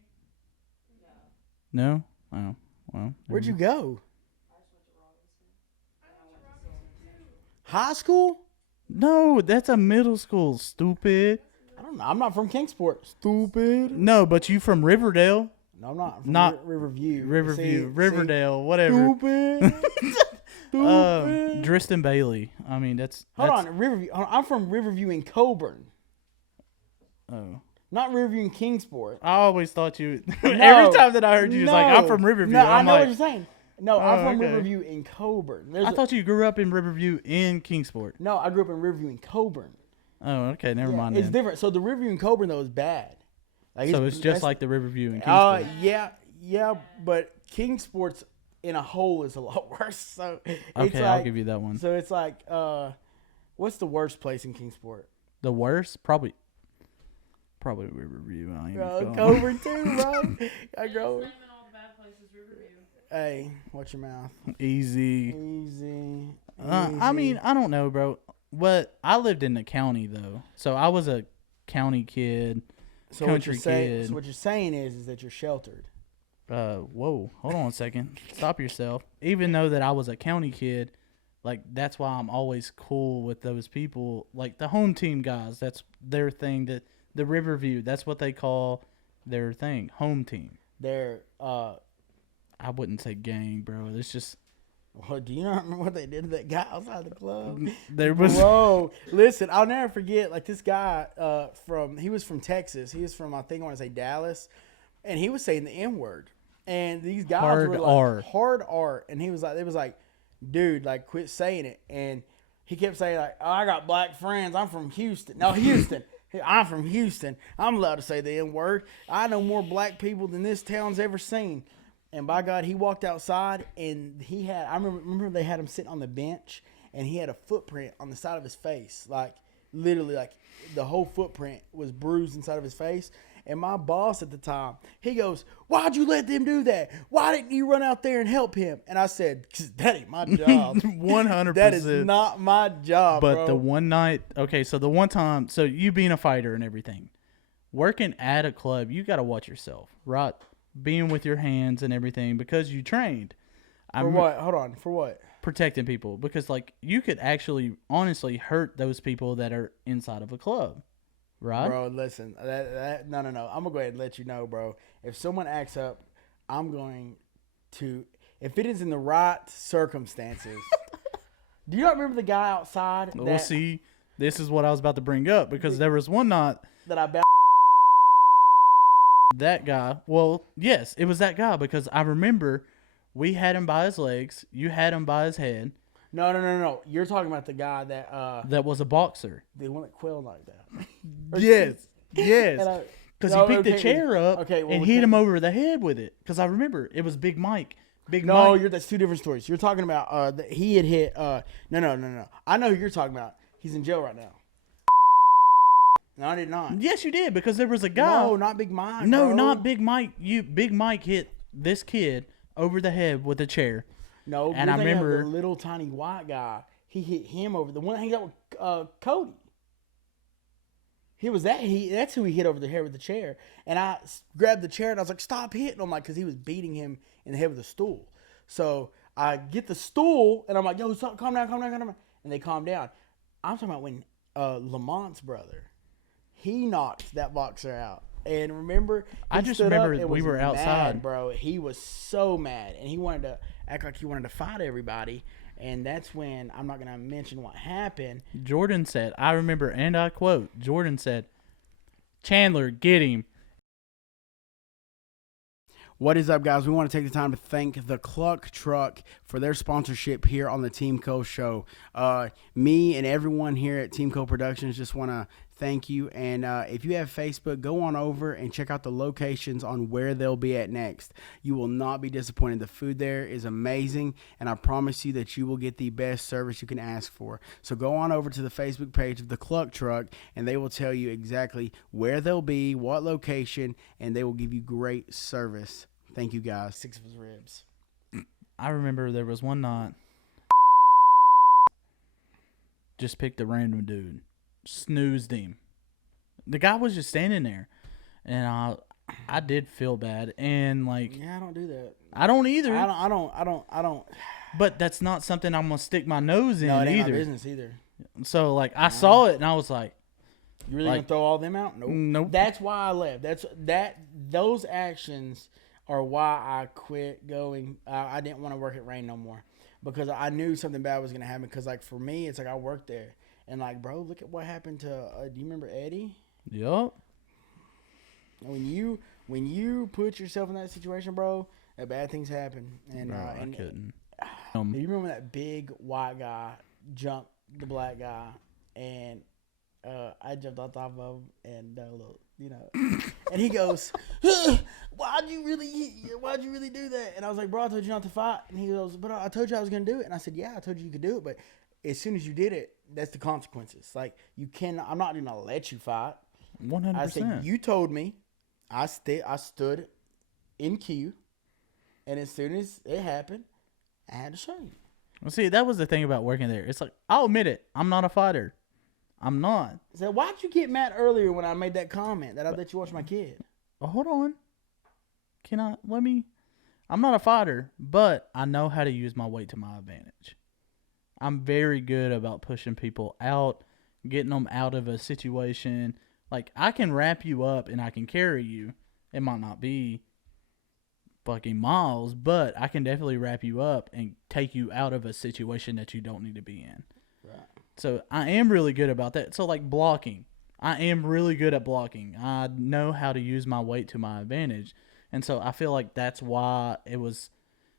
No. Oh, well. Where'd you go? High school? No, that's a middle school, stupid. I don't know. I'm not from Kingsport, stupid. No, but you from Riverdale. No, I'm not. I'm from Riverview. Riverdale, whatever. Stupid. Stupid. Driston Bailey. I mean, that's Hold on, Riverview. I'm from Riverview in Coburn. Oh. Not Riverview in Kingsport. I always thought you. No, every time that I heard you, was like, I'm from Riverview. No, I know what you're saying. No, I'm from Riverview in Coburn. I thought you grew up in Riverview in Kingsport. No, I grew up in Riverview in Coburn. Oh, okay. Never mind. It's different. So the Riverview in Coburn, though, is bad. Like, so it's just like the Riverview in Kingsport. Yeah, but Kingsport's in a hole is a lot worse. So okay, I'll give you that one. So it's like, what's the worst place in Kingsport? The worst? Probably Riverview. Coburn too, bro. I go. Hey, watch your mouth. Easy. I mean, I don't know, bro. But I lived in the county, though. So I was a county kid, country kid. So what you're saying is that you're sheltered. Whoa. Hold on a second. Stop yourself. Even though that I was a county kid, like, that's why I'm always cool with those people. Like, the home team guys, that's their thing. The Riverview, that's what they call their thing. Home team. I wouldn't say gang, bro. It's just. Well, do you not remember what they did to that guy outside the club? Bro, listen, I'll never forget. Like, this guy he was from Texas. He was from, I want to say Dallas, and he was saying the N word. And these guys were like hard R, and it was like, dude, like, quit saying it. And he kept saying, like, oh, I got black friends. I'm from Houston. No, Houston. I'm from Houston. I'm allowed to say the N word. I know more black people than this town's ever seen. And by God, he walked outside, and I remember they had him sitting on the bench, and he had a footprint on the side of his face. Like, literally, like, the whole footprint was bruised inside of his face. And my boss at the time, he goes, "Why'd you let them do that? Why didn't you run out there and help him?" And I said, "'Cause that ain't my job. 100%. That is not my job, But bro." the one night, okay, so the one time, so you being a fighter and everything, working at a club, you got to watch yourself, right? Being with your hands and everything because you trained. For what? Hold on. For what? Protecting people because, like, you could actually honestly hurt those people that are inside of a club, right? Bro, listen. No. I'm going to go ahead and let you know, bro. If someone acts up, I'm going to, if it is in the right circumstances. Do you not remember the guy outside? We'll see. This is what I was about to bring up because there was one night that I that guy. Well, yes, it was that guy because I remember we had him by his legs. You had him by his head. No. You're talking about the guy that was a boxer. The one that quailed like that. Yes. Because he picked the chair up and hit him over the head with it. Because I remember it was Big Mike. Mike. That's two different stories. You're talking about he had hit. No. I know who you're talking about. He's in jail right now. No, I did not. Yes, you did because there was a guy. No, not Big Mike. No, bro. not Big Mike. Big Mike hit this kid over the head with a chair. No, and I remember the little tiny white guy. He hit him over the one that hangs out with Cody. That's who he hit over the head with the chair. And I grabbed the chair and I was like, "Stop hitting him!" Like, because he was beating him in the head with a stool. So I get the stool and I'm like, "Yo, stop, calm down." And they calm down. I'm talking about when Lamont's brother, he knocked that boxer out. And remember, I just remember we were outside, bro. He was so mad, and he wanted to act like he wanted to fight everybody. And that's when, I'm not gonna mention what happened. Jordan said, I remember, and I quote, Jordan said, "Chandler, get him." What is up, guys? We want to take the time to thank the Cluck Truck for their sponsorship here on the TeamCole show. Me and everyone here at TeamCole Productions just want to thank you. And if you have Facebook, go on over and check out the locations on where they'll be at next. You will not be disappointed. The food there is amazing, and I promise you that you will get the best service you can ask for. So go on over to the Facebook page of the Cluck Truck, and they will tell you exactly where they'll be, what location, and they will give you great service. Thank you, guys. 6 of his ribs. I remember there was one night, just picked a random dude, snoozed him. The guy was just standing there, and I did feel bad, and like, yeah, I don't do that. I don't either. I don't. But that's not something I'm gonna stick my nose in no, it ain't either. my business either. So like, I saw it, and I was like, "You really gonna throw all them out?" Nope. Nope. That's why I left. Those actions are why I quit going. I didn't want to work at Rain no more because I knew something bad was gonna happen. Because like for me, it's like I worked there, and like, bro, look at what happened to. Do you remember Eddie? Yup. When you put yourself in that situation, bro, bad things happen. And Bro, I couldn't. Do you remember that big white guy jumped the black guy, and I jumped on top of him, and look, and he goes, why'd you really do that? And I was like, "Bro, I told you not to fight." And he goes, "But I told you I was gonna do it." And I said, "Yeah, I told you could do it, but as soon as you did it, that's the consequences. Like, you cannot. I'm not gonna let you fight." 100%. I said, "You told me." I stood in queue, and as soon as it happened, I had to show you. Well, see, that was the thing about working there. It's like, I'll admit it, I'm not a fighter. I'm not. So why'd you get mad earlier when I made that comment that I let you watch my kid? Well, hold on. I'm not a fighter, but I know how to use my weight to my advantage. I'm very good about pushing people out, getting them out of a situation. Like, I can wrap you up and I can carry you. It might not be fucking miles, but I can definitely wrap you up and take you out of a situation that you don't need to be in. Right. So I am really good about that. So like blocking, I am really good at blocking. I know how to use my weight to my advantage. And so I feel like that's why it was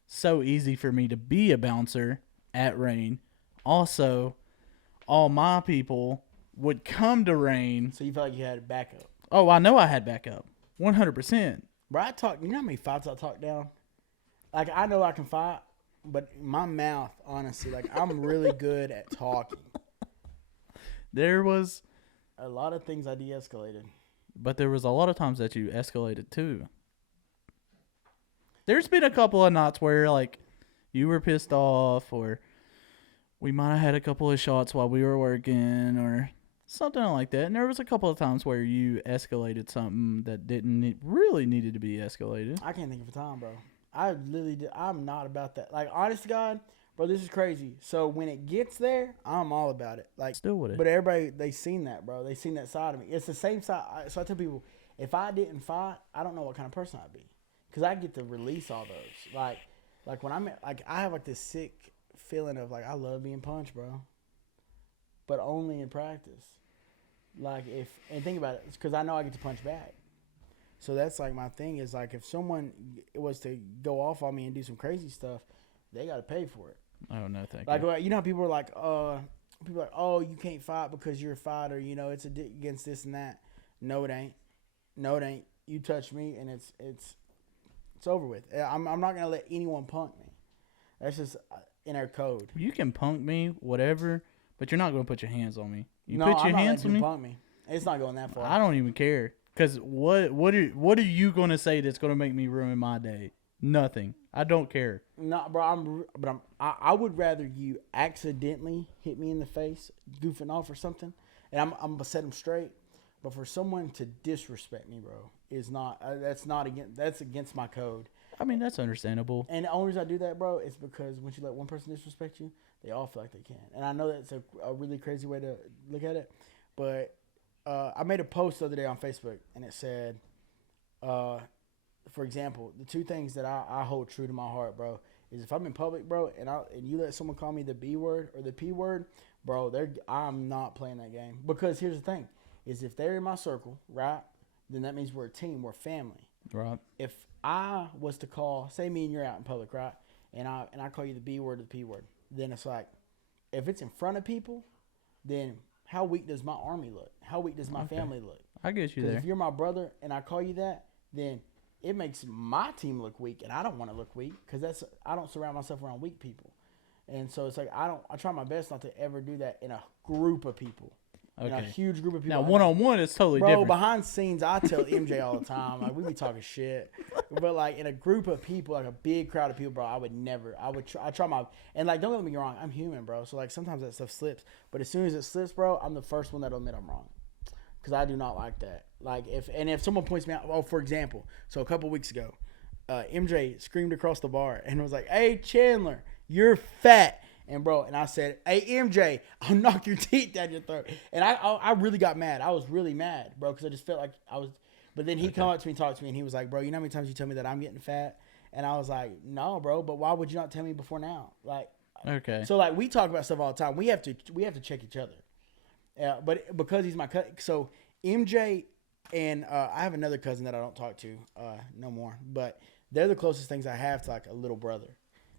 so easy for me to be a bouncer at Rain. Also, all my people would come to Rain. So you felt like you had backup. Oh, I know I had backup. 100%. Bro, you know how many fights I talk down? Like, I know I can fight, but my mouth, honestly, like, I'm really good at talking. There was a lot of things I de-escalated. but there was a lot of times that you escalated too. There's been a couple of nights where like you were pissed off, or we might have had a couple of shots while we were working, or something like that. And there was a couple of times where you escalated something that really needed to be escalated. I can't think of a time, bro. I literally did. I'm not about that. Like, honest to God, bro, this is crazy. So when it gets there, I'm all about it. Like, Still with it. but everybody, they seen that, bro. They seen that side of me. It's the same side. So I tell people, if I didn't fight, I don't know what kind of person I'd be, because I get to release all those. Like when I'm like, I have like this sick feeling of like I love being punched, bro, but only in practice. Like and think about it, it's because I know I get to punch back. So that's like my thing is like if someone was to go off on me and do some crazy stuff, they got to pay for it. Oh no, thank Like you. you know how people are like, oh, you can't fight because you're a fighter. You know, it's against this and that. No, it ain't. No, it ain't. You touch me and it's over with. I'm not gonna let anyone punk me. That's just in our code. You can punk me, whatever, but you're not gonna put your hands on me. You No, put I'm your not hands letting on you me. punk me. It's not going that far. I don't even care. Cause what are you gonna say that's gonna make me ruin my day? Nothing. I don't care. No, bro. I would rather you accidentally hit me in the face, goofing off or something, and I'm gonna set them straight. But for someone to disrespect me, bro, is not. That's against my code. I mean, that's understandable. And the only reason I do that, bro, is because once you let one person disrespect you, they all feel like they can. And I know that's a really crazy way to look at it, but I made a post the other day on Facebook, and it said, for example, the two things that I hold true to my heart, bro, is if I'm in public, bro, and you let someone call me the B word or the P word, bro, I'm not playing that game. Because here's the thing, is if they're in my circle, right, then that means we're a team, we're family. Right. If I was to call, say me and you're out in public, right, and I call you the B word or the P word, then it's like, if it's in front of people, then how weak does my army look? How weak does my family look? I get you Because there. if you're my brother and I call you that, then it makes my team look weak, and I don't want to look weak because I don't surround myself around weak people, and so it's like I try my best not to ever do that in a group of people. Okay. In a huge group of people. Now, one-on-one is totally Bro, different. behind scenes, I tell MJ all the time, like, we be talking shit. But, like, in a group of people, like a big crowd of people, bro, I try my, and, like, don't get me wrong, I'm human, bro. So, like, sometimes that stuff slips. But as soon as it slips, bro, I'm the first one that'll admit I'm wrong. Because I do not like that. Like, if someone points me out, for example, so a couple weeks ago, MJ screamed across the bar and was like, hey, Chandler, you're fat. And bro, and I said, hey, MJ, I'll knock your teeth down your throat. And I really got mad. I was really mad, bro, because I just felt like I was. But then he come up to me and talked to me, and he was like, bro, you know how many times you tell me that I'm getting fat? And I was like, no, bro, but why would you not tell me before now? Like, Okay. so like we talk about stuff all the time. We have to check each other. But because he's my cousin, so MJ and I have another cousin that I don't talk to no more, but they're the closest things I have to like a little brother.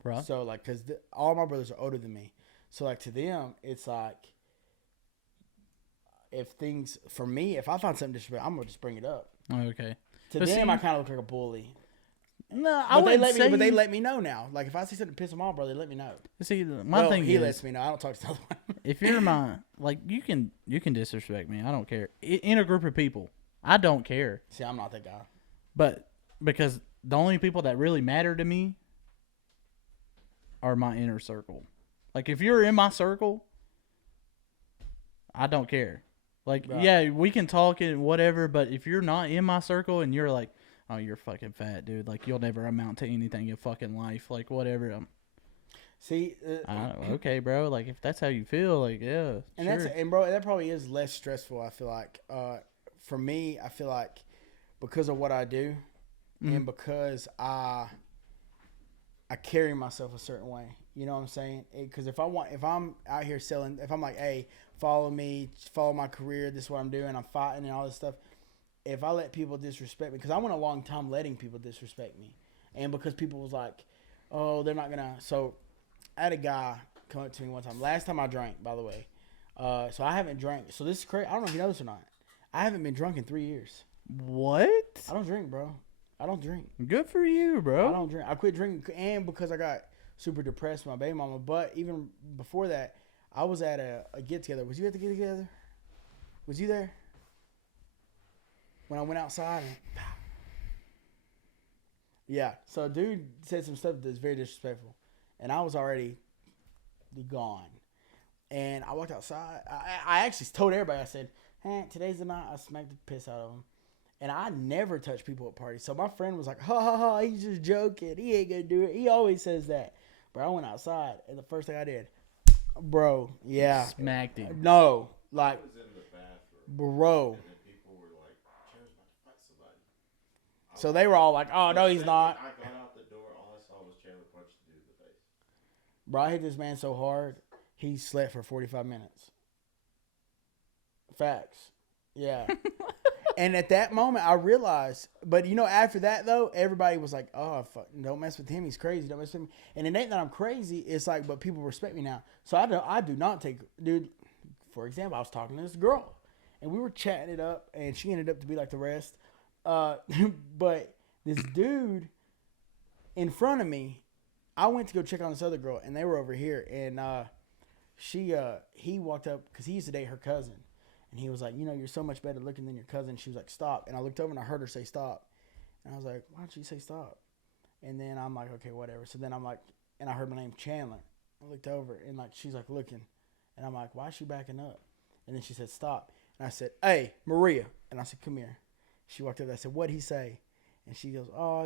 Right. So, like, because all my brothers are older than me. So, like, to them, it's like, for me, if I find something disrespectful, I'm going to just bring it up. Okay. To But them, see, I kind of look like a bully. No, I But wouldn't say. but they let me know now. Like, if I see something piss them off, bro, they let me know. See, my thing he is, lets me know. I don't talk to the other one. if you're my, like, you can disrespect me. I don't care. In a group of people, I don't care. See, I'm not that guy. But because the only people that really matter to me are my inner circle. Like, if you're in my circle, I don't care. Like, Right. yeah, we can talk and whatever, but if you're not in my circle and you're like, oh, you're fucking fat, dude. Like, you'll never amount to anything in fucking life. Like, whatever. See, Okay, bro. Like, if that's how you feel, like, yeah, and sure. bro, that probably is less stressful. I feel like, for me, I feel like because of what I do, and because I carry myself a certain way. You know what I'm saying? Because if I'm out here selling, if I'm like, hey, follow me, follow my career, this is what I'm doing, I'm fighting and all this stuff. If I let people disrespect me, because I went a long time letting people disrespect me, and because people was like, oh, they're not gonna. So I had a guy come up to me one time. Last time I drank, by the way. So I haven't drank. So this is crazy. I don't know if you know this or not. I haven't been drunk in 3 years. What? I don't drink, bro. I don't drink. Good for you, bro. I don't drink. I quit drinking, and because I got super depressed with my baby mama. But even before that, I was at a get together. Was you at the get together? Was you there? when I went outside. And, yeah. So dude said some stuff that's very disrespectful, and I was already gone. And I walked outside. I actually told everybody. I said, "Hey, today's the night." I smacked the piss out of him. And I never touch people at parties. So my friend was like, "Ha ha ha! He's just joking. He ain't gonna do it." He always says that. But I went outside, and the first thing I did, bro, yeah, Smacked him. no, like, I was in the bathroom, bro. and then people were like, Chandler's about to fight somebody. So they were all like, "Oh no, he's not." I got out the door, all I saw was Chandler punch the dude in the face. Bro, I hit this man so hard, he slept for 45 minutes. Facts. Yeah. And at that moment, I realized, but after that though, everybody was like, "Oh, fuck, don't mess with him. He's crazy. Don't mess with him." And it ain't that I'm crazy. It's like, but people respect me now. So I do not take, dude. For example, I was talking to this girl, and we were chatting it up, and she ended up to be like the rest. But this dude in front of me, I went to go check on this other girl, and they were over here, and he walked up because he used to date her cousin. And he was like, "You're so much better looking than your cousin." She was like, "Stop." And I looked over and I heard her say stop. And I was like, "Why don't you say stop?" And then I'm like, "Okay, whatever." So then I'm like, and I heard my name, Chandler. I looked over and like, she's like looking. And I'm like, "Why is she backing up?" And then she said, "Stop." And I said, "Hey, Maria." And I said, "Come here." She walked up. I said, "What'd he say?" And she goes, "Oh,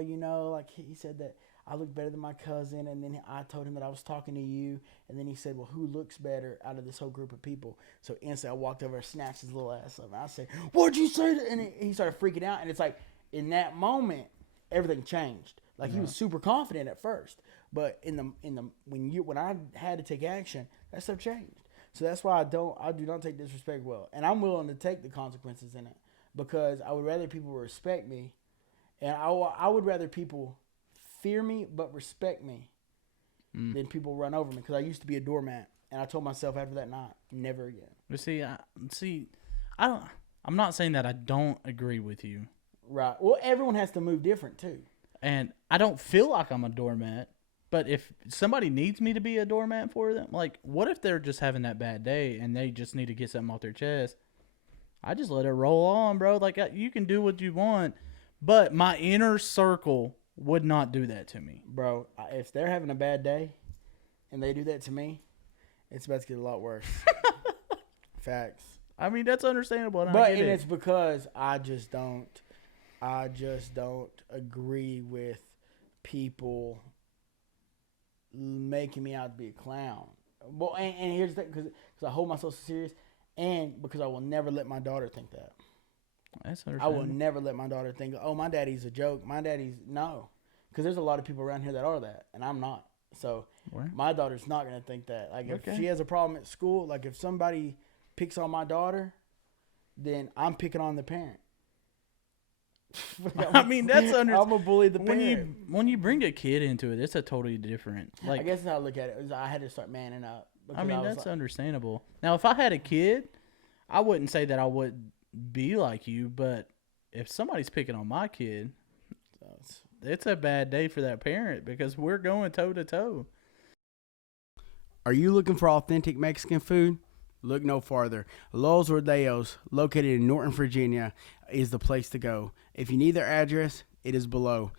like he said that I look better than my cousin, and then I told him that I was talking to you, and then he said, well, who looks better out of this whole group of people?" So instantly I walked over and snatched his little ass up, and I said, "What'd you say?" And he started freaking out, and it's like, in that moment, everything changed. Like, he was super confident at first, but when I had to take action, that stuff changed. So that's why I do not take disrespect well, and I'm willing to take the consequences in it, because I would rather people respect me, and I would rather people fear me but respect me than people run over me, because I used to be a doormat, and I told myself after that night, never again. But I'm not saying that I don't agree with you, Right. Well, everyone has to move different too. and I don't feel like I'm a doormat. But if somebody needs me to be a doormat for them, like, what if they're just having that bad day and they just need to get something off their chest? I just let it roll on, bro. Like, you can do what you want, but my inner circle would not do that to me. Bro, if they're having a bad day and they do that to me, it's about to get a lot worse. Facts. I mean, that's understandable. But it's because I just don't agree with people making me out to be a clown. Well, and here's the thing, because I hold myself so serious, and because I will never let my daughter think that. That's I understandable. will never let my daughter think, "Oh, my daddy's a joke." No. Because there's a lot of people around here that are that, and I'm not. So Where? my daughter's not going to think that. Like, if Okay. she has a problem at school, like if somebody picks on my daughter, then I'm picking on the parent. I mean, that's I'm going to bully the parent. when you bring a kid into it, it's a totally different. Like, I guess that's how I look at it. Is I had to start manning up. I mean, was that's like, understandable. Now, if I had a kid, I wouldn't say that I would be like you, but if somebody's picking on my kid, it's a bad day for that parent, because we're going toe to toe. Are you looking for authentic Mexican food? Look no farther. Los Rodeos, located in Norton, Virginia, is the place to go. If you need their address, it is below.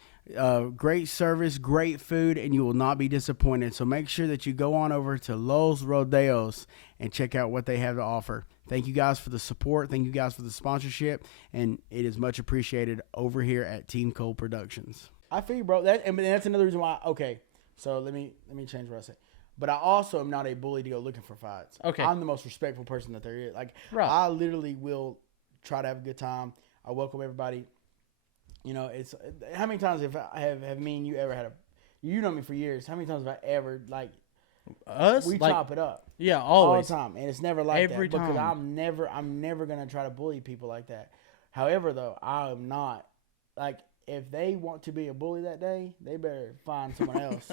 Great service, great food, and you will not be disappointed. So make sure that you go on over to Los Rodeos and check out what they have to offer. Thank you guys for the support. Thank you guys for the sponsorship, and it is much appreciated over here at TeamCole Productions. I feel you, bro. That's another reason why. Okay, so let me change what I say. But I also am not a bully to go looking for fights. Okay. I'm the most respectful person that there is. Like, Right. I literally will try to have a good time. I welcome everybody. It's how many times have me and you ever had you know me for years. How many times have I ever, like, Us, we like, chop it up yeah, all always. the time, and it's never like Every that because time. I'm never gonna try to bully people like that. However, though, I am not, like, if they want to be a bully that day, they better find someone else.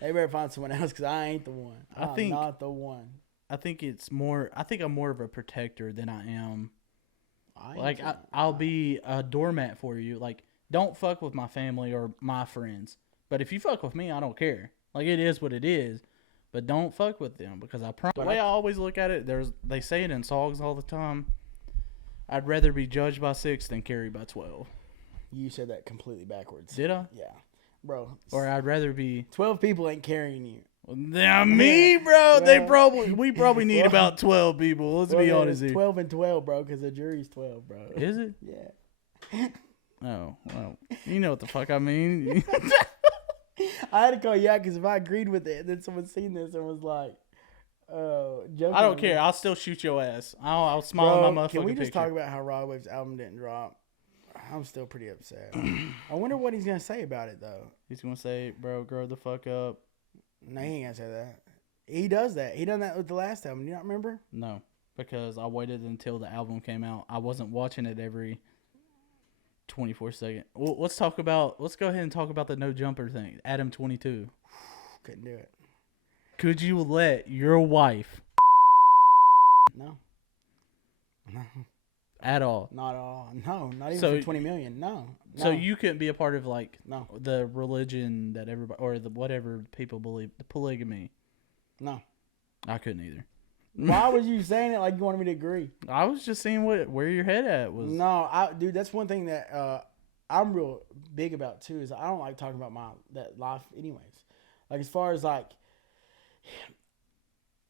They better find someone else, because I ain't the one. I'm not the one. I think I'm more of a protector than I am. Ain't I'll be a doormat for you. Like, don't fuck with my family or my friends. But if you fuck with me, I don't care. Like, it is what it is. But don't fuck with them, because the way I always look at it, they say it in songs all the time. I'd rather be judged by 6 than carried by 12. You said that completely backwards. Did I? Yeah, bro. Or I'd rather be 12 people ain't carrying you. now me, bro. Well, We probably need well, about 12 people. Let's be Well, honest here. 12 and 12, bro, because the jury's 12, bro. Is it? Yeah. Oh, well, you know what the fuck I mean. I had to call you out because if I agreed with it, and then someone seen this and was like, joking. I don't on care. me. I'll still shoot your ass. I'll smile Bro, on my motherfucking can we just picture. talk about how Rod Wave's album didn't drop? I'm still pretty upset. I wonder what he's going to say about it, though. He's gonna say, "Bro, grow the fuck up." No, he ain't going to say that. He does that. He done that with the last album. You not remember? No, because I waited until the album came out. I wasn't watching it every 24-second. Well, let's go ahead and talk about the no jumper thing. Adam 22. Couldn't do it. Could you let your wife No. No. at all? Not at all. No. Not even So- for 20 million. No. So you couldn't be a part of like No. the religion that everybody or the whatever people believe, the polygamy. No. I couldn't either. Why was you saying it like you wanted me to agree? I was just seeing where your head at was. No, dude, that's one thing that I'm real big about too. Is I don't like talking about that life, anyways. Like as far as like,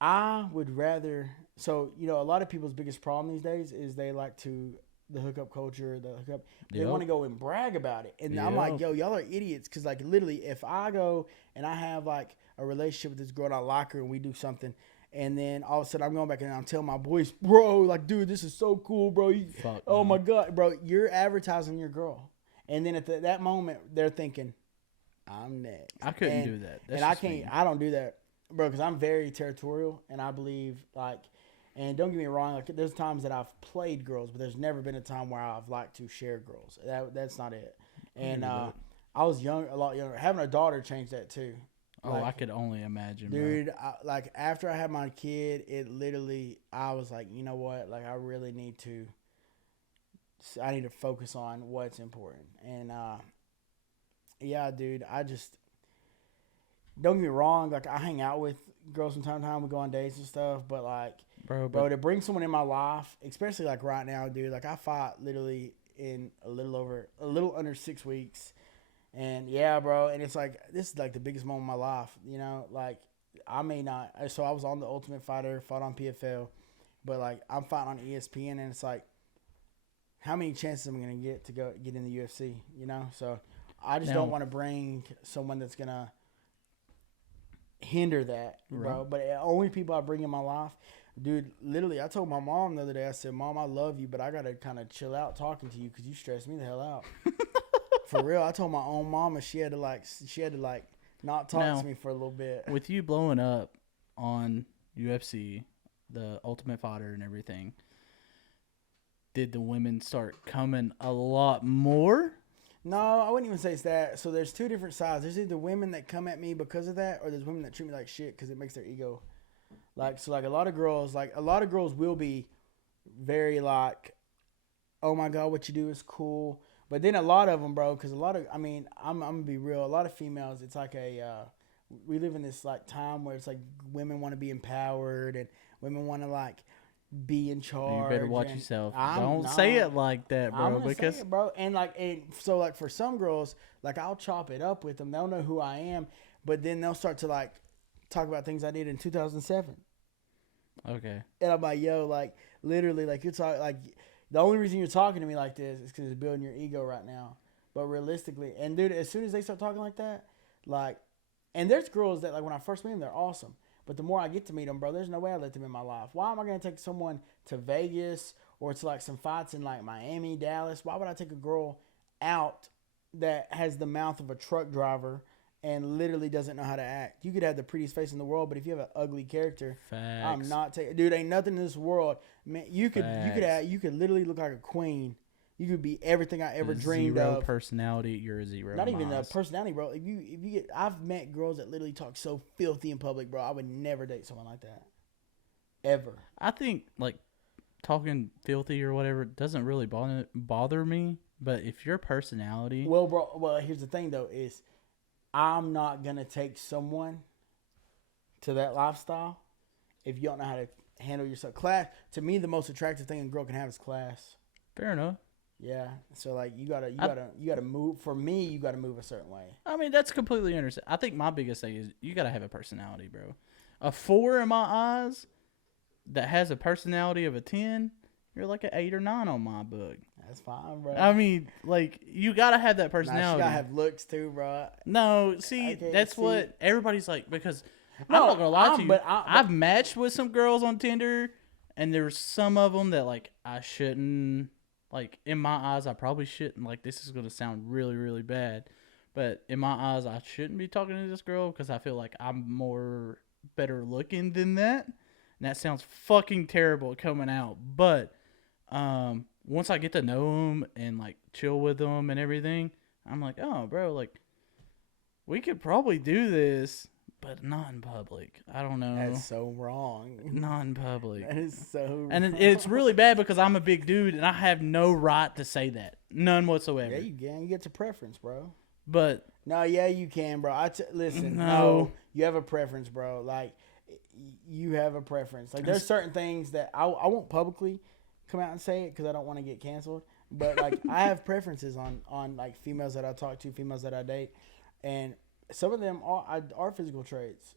I would rather. So a lot of people's biggest problem these days is they like the hookup culture, the hookup. They Yep. want to go and brag about it, and I'm like, Yep. yo, y'all are idiots. Because like literally, if I go and I have like a relationship with this girl and I like her and we do something. And then all of a sudden I'm going back and I'm telling my boys, bro, like, dude, this is so cool, bro. Fuck, Oh man. my God, bro, you're advertising your girl. And then at that moment, they're thinking, I'm next. I couldn't do that. That's And I just can't, me. I don't do that, bro, because I'm very territorial. And I believe, like, and don't get me wrong, like, there's times that I've played girls, but there's never been a time where I've liked to share girls. That's not it. And I was a lot younger. Having a daughter changed that too. Oh, Like, I could only imagine, dude, like after I had my kid, it literally, I was like, you know what? Like, I really need to focus on what's important. And, yeah, dude, I just, don't get me wrong. Like, I hang out with girls from time to time. We go on dates and stuff. But, like, bro. bro, to bring someone in my life, especially like right now, dude, like I fought literally in a little under 6 weeks. And yeah, bro, and it's like, this is like the biggest moment of my life, like I may not, so I was on the Ultimate Fighter, fought on PFL, but like I'm fighting on ESPN, and it's like, how many chances am I going to get in the UFC, so I just don't want to bring someone that's going to hinder that, bro, Right. but only people I bring in my life, dude, literally, I told my mom the other day, I said, Mom, I love you, but I got to kind of chill out talking to you because you stress me the hell out. For real, I told my own mama she had to not talk Now, to me for a little bit. With you blowing up on UFC, the Ultimate Fighter, and everything, did the women start coming a lot more? No, I wouldn't even say it's that. So there's two different sides. There's either women that come at me because of that, or there's women that treat me like shit because it makes their ego. Like, so like a lot of girls will be very like, oh my God, what you do is cool. But then a lot of them, bro, because I'm going to be real. A lot of females, it's like we live in this like time where it's like women want to be empowered and women want to like be in charge. You better watch and yourself. I'm Don't not. say it like that, I'm bro. gonna Because say it, bro. And so like for some girls, like I'll chop it up with them. They'll know who I am, but then they'll start to like talk about things I did in 2007. okay, And I'm like, yo, like literally, like you're talking, like the only reason you're talking to me like this is because it's building your ego right now. But realistically, and dude, as soon as they start talking like that, like, and there's girls that like when I first meet them, they're awesome. But the more I get to meet them, bro, there's no way I let them in my life. Why am I gonna take someone to Vegas or to like some fights in like Miami, Dallas? Why would I take a girl out that has the mouth of a truck driver and literally doesn't know how to act? You could have the prettiest face in the world, but if you have an ugly character, facts. I'm not taking. Dude, ain't nothing in this world. Man, you could literally look like a queen. You could be everything I ever dreamed Zero of. personality. You're a zero. Not even a Miles. personality, bro. If you get, I've met girls that literally talk so filthy in public, bro. I would never date someone like that, ever. I think like talking filthy or whatever doesn't really bother me. But if your personality, Well, bro. Well, here's the thing though: is I'm not gonna take someone to that lifestyle if you don't know how to handle yourself. Class, to me, the most attractive thing a girl can have is class. Fair enough. Yeah. So like you gotta I- move. For me, you gotta move a certain way. I mean, that's completely understand. I think my biggest thing is you gotta have a personality, bro. A 4 in my eyes that has a personality of a 10, you're like an 8 or 9 on my book. That's fine, bro. I mean, like, you gotta have that Nah, she personality. gotta have looks too, bro. No, see, Okay, that's see. what everybody's like, because No, I'm not gonna lie to you. but I've matched with some girls on Tinder, and there's some of them that like I shouldn't, like, in my eyes I probably shouldn't, like, this is gonna sound really really bad, but in my eyes I shouldn't be talking to this girl because I feel like I'm more better looking than that, and that sounds fucking terrible coming out, but once I get to know them and like chill with them and everything, I'm like, oh bro, like, we could probably do this, but not in public. I don't know. that's so wrong. Not in public. That is so. And wrong. it's really bad because I'm a big dude and I have no right to say that. None whatsoever. Yeah, you can. You get your preference, bro. But No, yeah, you can, bro. Listen. No. No, you have a preference, bro. Like, you have a preference. Like, there's certain things that I won't publicly come out and say it because I don't want to get canceled. But like, I have preferences on like females that I talk to, females that I date, and some of them are physical traits.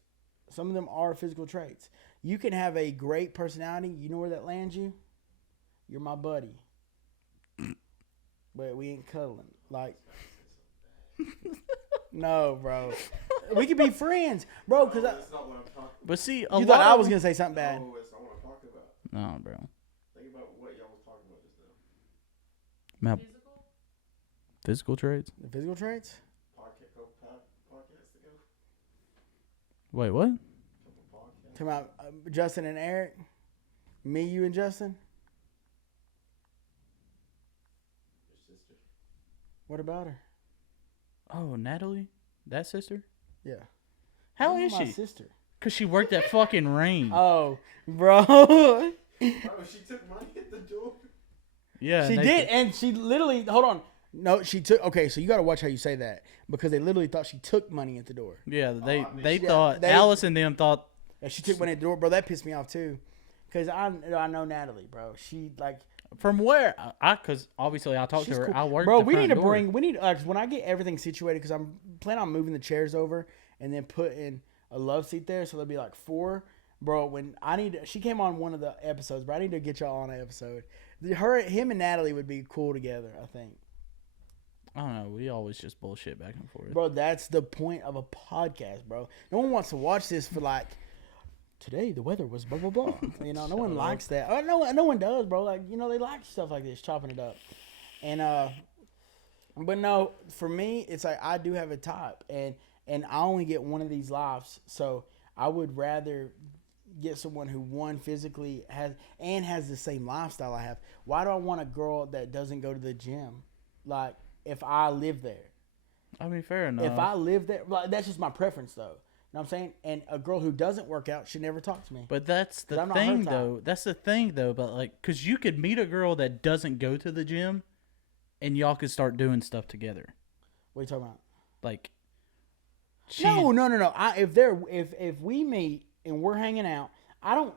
Some of them are physical traits. You can have a great personality. You know where that lands you? You're my buddy. But we ain't cuddling. Like, no, bro. We could be friends, bro. Because That's not what I'm talking about. but see, you a thought lot I of was them- gonna say something bad. No, it's not what I'm talking about. No, bro. Think about what y'all was talking about just now. Physical traits. The physical traits. Podcasts ago. Wait, what? Couple podcasts. Talking about Justin and Eric. Me, you, and Justin. Your sister. What about her? Oh, Natalie, that sister. Yeah. How Who's is my she? sister? Cause she worked at fucking Rain. Oh, bro. Oh, she took money at the door. Yeah, She and did, and she literally. Hold on. No, she took. Okay, so you got to watch how you say that because they literally thought she took money at the door. Yeah, I mean, they yeah, thought Alice and them thought. And she took money at the door, bro. That pissed me off too, because I know Natalie, bro. She like. From where? Because obviously I talked to She's her. cool. I worked. Bro, the we front need to door. bring. When I get everything situated, because I'm planning on moving the chairs over and then putting a love seat there, so there'll be like 4. Bro, when she came on one of the episodes, but I need to get y'all on an episode. Him and Natalie would be cool together, I think. I don't know. We always just bullshit back and forth. Bro, that's the point of a podcast, bro. No one wants to watch this for like, today the weather was blah blah blah. You know, no one likes that. No one does, bro. Like, you know, they like stuff like this, chopping it up. And but no, for me, it's like I do have a type, and I only get one of these lives, so I would rather get someone who physically has the same lifestyle I have. Why do I want a girl that doesn't go to the gym? Like, if I live there. I mean, fair enough. If I live there, like, that's just my preference, though. You know what I'm saying? And a girl who doesn't work out should never talk to me. But that's 'Cause the I'm not her thing, type. though. That's the thing, though. But like, cause you could meet a girl that doesn't go to the gym, and y'all could start doing stuff together. What are you talking about? Like, No. If we meet and we're hanging out, I don't.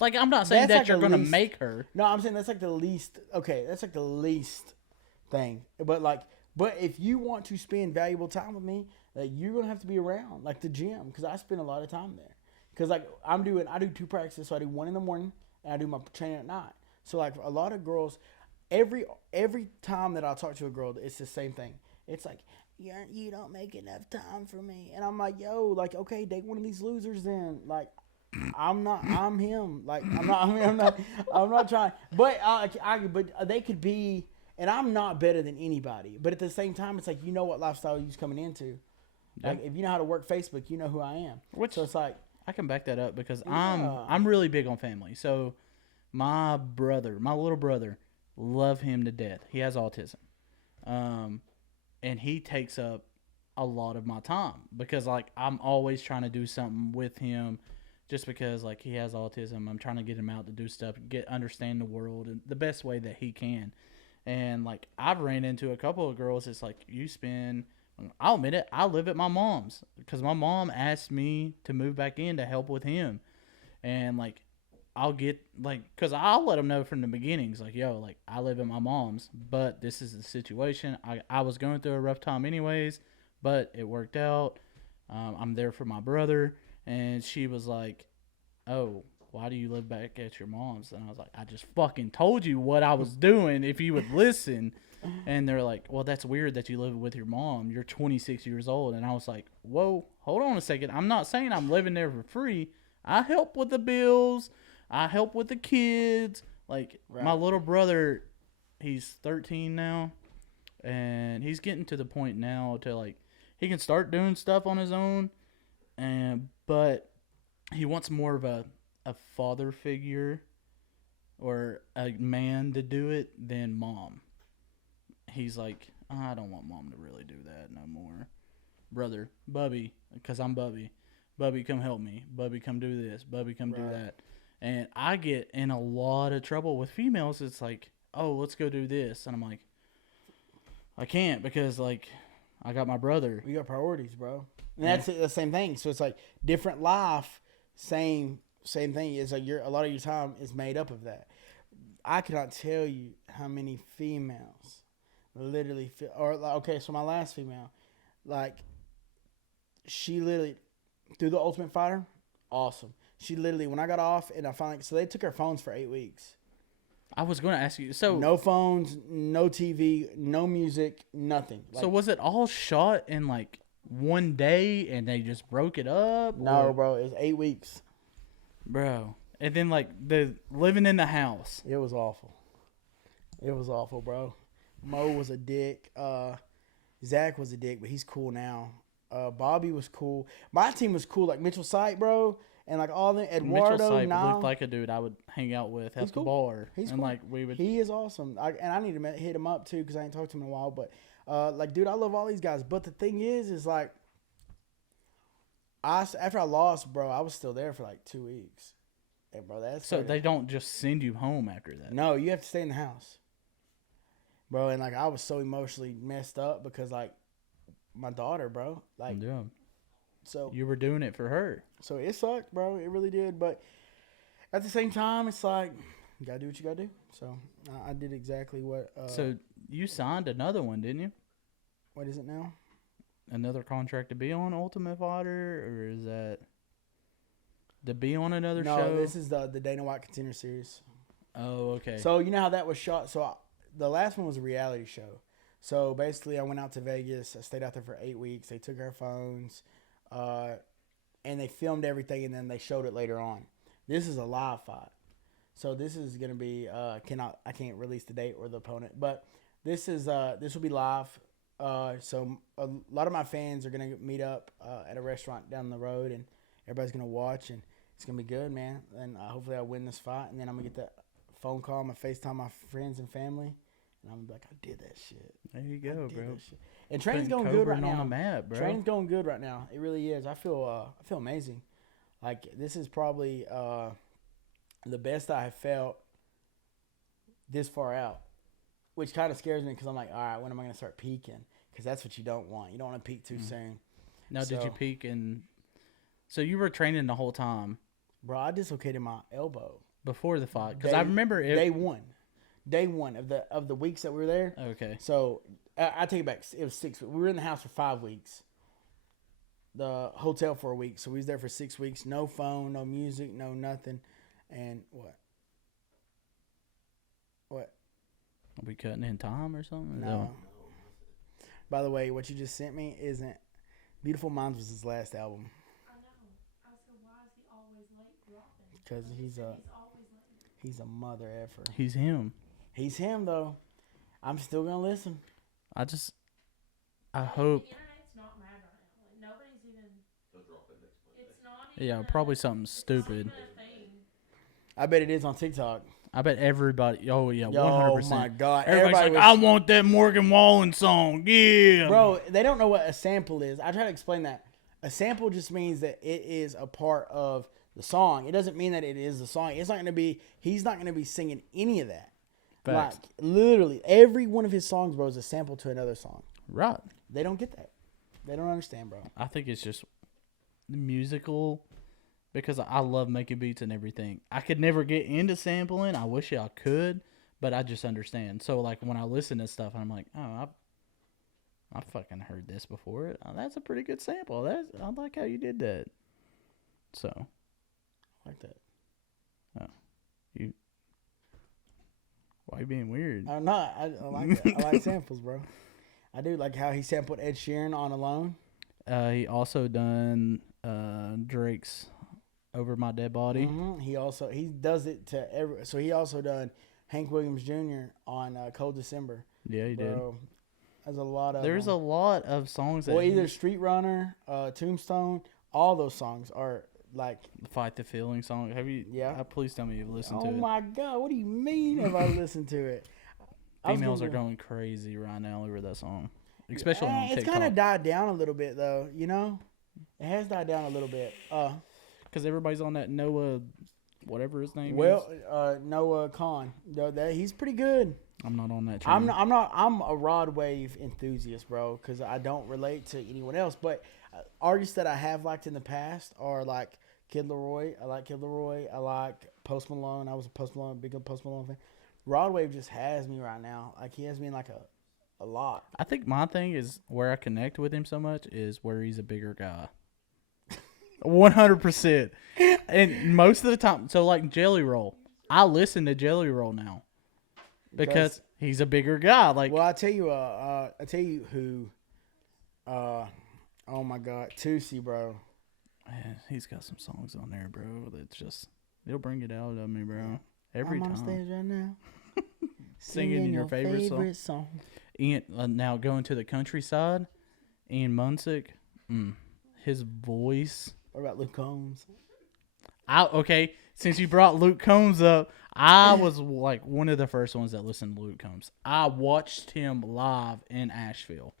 Like, I'm not saying That's that like you're the gonna least- make her. No, I'm saying that's like the least. Okay, that's like the least thing. But if you want to spend valuable time with me, like, you're gonna have to be around, like the gym, because I spend a lot of time there. Because like I do 2 practices, so I do 1 in the morning and I do my training at night. So like a lot of girls, every time that I talk to a girl, it's the same thing. It's like, you don't make enough time for me, and I'm like, yo, like, okay, date one of these losers then. Like, I'm him. Like, I'm not trying. But but they could be, and I'm not better than anybody. But at the same time, it's like, you know what lifestyle you're coming into. Like, if you know how to work Facebook, you know who I am. So it's like, I can back that up because Yeah. I'm really big on family. So my little brother, love him to death. He has autism. And he takes up a lot of my time because like I'm always trying to do something with him just because like he has autism. I'm trying to get him out to do stuff, understand the world in the best way that he can. And like I've ran into a couple of girls. It's like I'll admit it, I live at my mom's because my mom asked me to move back in to help with him. And like I'll get like, cause I'll let them know from the beginnings, like, yo, like I live at my mom's, but this is the situation. I was going through a rough time anyways, but it worked out. I'm there for my brother, and she was like, oh, why do you live back at your mom's? And I was like, I just fucking told you what I was doing if you would listen. And they're like, well, that's weird that you live with your mom. You're 26 years old. And I was like, whoa, hold on a second. I'm not saying I'm living there for free. I help with the bills. I help with the kids. Like, my little brother, he's 13 now. And he's getting to the point now to, like, he can start doing stuff on his own. But he wants more of a father figure or a man to do it than mom. He's like, I don't want mom to really do that no more. Brother, Bubby, because I'm Bubby. Bubby, come help me. Bubby, come do this. Bubby, come do that. And I get in a lot of trouble with females. It's like, oh, let's go do this. And I'm like, I can't because, like, I got my brother. We got priorities, bro. And that's the same thing. So it's like different life, same thing. It's like a lot of your time is made up of that. I cannot tell you how many females literally feel, or okay, so my last female, like, she literally through the Ultimate Fighter, awesome. She literally, when I got off and I finally, so they took her phones for 8 weeks. I was going to ask you, so no phones, no TV, no music, nothing. Like, so was it all shot in like one day and they just broke it up? No, bro, it was 8 weeks, bro. And then like the living in the house, it was awful. It was awful, bro. Mo was a dick. Zach was a dick, but he's cool now. Bobby was cool. My team was cool, like Mitchell Sight, bro, and like all the Eduardo. Mitchell Sight now looked like a dude I would hang out with at the bar. He's and cool. Like we would. He is awesome. I need to hit him up too because I ain't talked to him in a while. But like, dude, I love all these guys. But the thing is like, after I lost, bro, I was still there for like 2 weeks. Hey, bro, so they don't just send you home after that. No, you have to stay in the house, bro. And like, I was so emotionally messed up because like my daughter, bro, like, yeah. So you were doing it for her. So it sucked, bro. It really did. But at the same time, it's like, you gotta do what you gotta do. So I did exactly what. So you signed another one, didn't you? What is it now? Another contract to be on Ultimate Fighter, or is that to be on another show? No, this is the Dana White Contender Series. Oh, okay. So you know how that was shot. So the last one was a reality show. So basically, I went out to Vegas. I stayed out there for 8 weeks. They took our phones, and they filmed everything, and then they showed it later on. This is a live fight. So this is gonna be I can't release the date or the opponent, but this will be live. So a lot of my fans are gonna meet up at a restaurant down the road, and everybody's gonna watch, and it's gonna be good, man. And hopefully I win this fight, and then I'm gonna get that phone call, I'm gonna FaceTime my friends and family, and I'm gonna be like, I did that shit. There you go, bro. And training's going good right now. On the map, bro. Training's going good right now. It really is. I feel amazing. Like, this is probably the best I have felt this far out, which kind of scares me because I'm like, all right, when am I going to start peaking? Because that's what you don't want. You don't want to peak too soon. Now, did you peak in? So you were training the whole time, bro? I dislocated my elbow before the fight because I remember day one of the weeks that we were there. Okay. So I take it back. It was 6 weeks. We were in the house for 5 weeks. The hotel for a week. So we was there for 6 weeks. No phone, no music, no nothing. And what? Are we cutting in time or something? No. By the way, what you just sent me isn't Beautiful Minds was his last album. I know. I said, why is he always late dropping? Because he's always late. He's a mother effer. He's him. He's him though. I'm still gonna listen. I hope. The internet's not mad right now. Like, nobody's even. He'll drop it next Monday. It's not even. Yeah, probably something stupid. Not even a thing. I bet it is on TikTok. I bet everybody. Oh yeah, 100%. Oh my god! Everybody's like, I want that Morgan Wallen song. Yeah, bro. They don't know what a sample is. I try to explain that. A sample just means that it is a part of the song. It doesn't mean that it is the song. It's not going to be. He's not going to be singing any of that. Facts. Like, literally, every one of his songs, bro, is a sample to another song. Right. They don't get that. They don't understand, bro. I think it's just musical. because I love making beats and everything. I could never get into sampling. I wish I could, but I just understand. So like when I listen to stuff, I'm like, oh, I fucking heard this before. That's a pretty good sample. I like how you did that. So, I like that. Why you being weird? I'm not. I like it. I like samples, bro. I do like how he sampled Ed Sheeran on Alone. He also done Drake's Over My Dead Body. Mm-hmm. He does it to every. So he also done Hank Williams Jr. on Cold December. Yeah, he did. Bro, there's a lot of. There's a lot of songs that. Well, either Street Runner, Tombstone, all those songs are like. Fight the Feeling song. Have you? Yeah. Please tell me you've listened to it. Oh my God! What do you mean? Have I listened to it? Females are going crazy right now over that song, especially on TikTok. It's kind of died down a little bit, though. You know, it has died down a little bit. Because everybody's on that Noah, whatever his name Well, is. Noah Khan. He's pretty good. I'm not on that train. I'm a Rod Wave enthusiast, bro, because I don't relate to anyone else. But artists that I have liked in the past are like Kid Laroi. I like Kid Laroi. I like Post Malone. I was a big Post Malone fan. Rod Wave just has me right now. Like he has me in like a lot. I think my thing is where I connect with him so much is where he's a bigger guy. 100%. And most of the time, so like Jelly Roll, I listen to Jelly Roll now because he's a bigger guy. Like, well, I tell you who. Oh my God, Tootsie, bro. Man, he's got some songs on there, bro. That's just they'll bring it out of me, bro. Every I'm time. on stage right now. Singing your favorite song. Ian, now going to the countryside, Ian Munsick, his voice. What about Luke Combs? Okay, since you brought Luke Combs up, I was like one of the first ones that listened to Luke Combs. I watched him live in Asheville,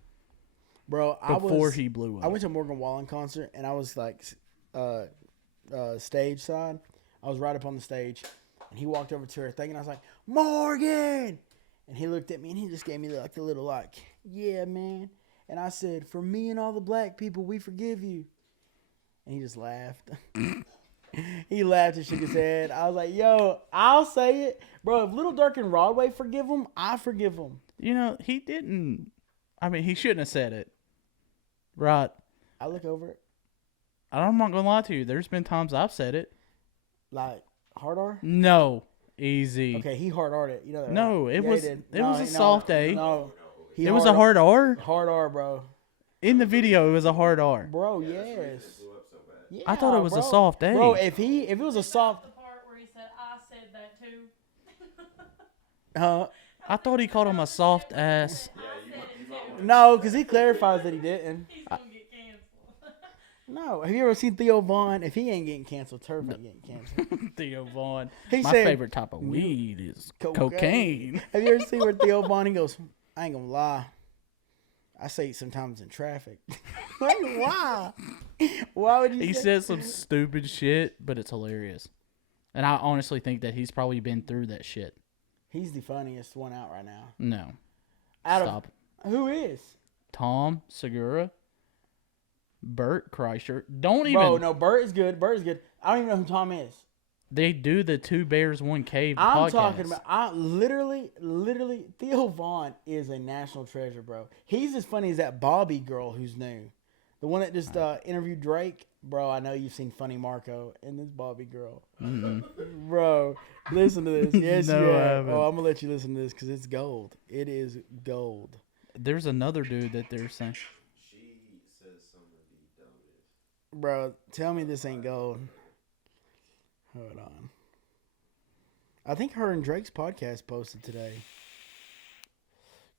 bro. Before he blew up. I went to a Morgan Wallen concert and I was like, stage side. I was right up on the stage, and he walked over to her thing, and I was like, Morgan, and he looked at me and he just gave me like the little like, yeah, man. And I said, for me and all the black people, we forgive you. And he just laughed. He laughed and shook his head. I was like, yo, I'll say it. Bro, if Little Dirk and Broadway forgive him, I forgive him. You know, he didn't. I mean, he shouldn't have said it. Right. I look over it. I'm not going to lie to you. There's been times I've said it. Like, hard R? No. Easy. Okay, he hard R'd it. You know that, No, right? it Yeah, was he did. it was a soft A. No. It was a hard R? Hard R, bro. In the video, it was a hard R. Bro, yes. Yeah, I thought it was bro. a soft A. Bro, if it was a soft... The part where he said, I said that too. I thought he called him a soft ass. I said it too. No, because he clarifies that he didn't. He's going to get canceled. No. Have you ever seen Theo Vaughn? If he ain't getting canceled, Turf ain't getting canceled. Theo Vaughn. He My said, favorite type of weed is cocaine. Have you ever seen where Theo Vaughn, he goes, I ain't gonna lie. I say it sometimes in traffic. Like, why? Why would you He say? says some stupid shit, but it's hilarious. And I honestly think that he's probably been through that shit. He's the funniest one out right now. No. Stop. Who is? Tom Segura. Bert Kreischer. Don't even. Bro, no, Bert is good. Bert is good. I don't even know who Tom is. They do the Two Bears, One Cave I'm podcast. talking about, literally, Theo Vaughn is a national treasure, bro. He's as funny as that Bobby girl who's new. The one that just interviewed Drake. Bro, I know you've seen Funny Marco and this Bobby girl. Mm-hmm. Bro, listen to this. Yes, No, you I have. haven't. Oh, I'm going to let you listen to this because it's gold. It is gold. There's another dude that they're saying. She says some of the dumbest. Bro, tell me this ain't gold. Hold on. I think her and Drake's podcast posted today.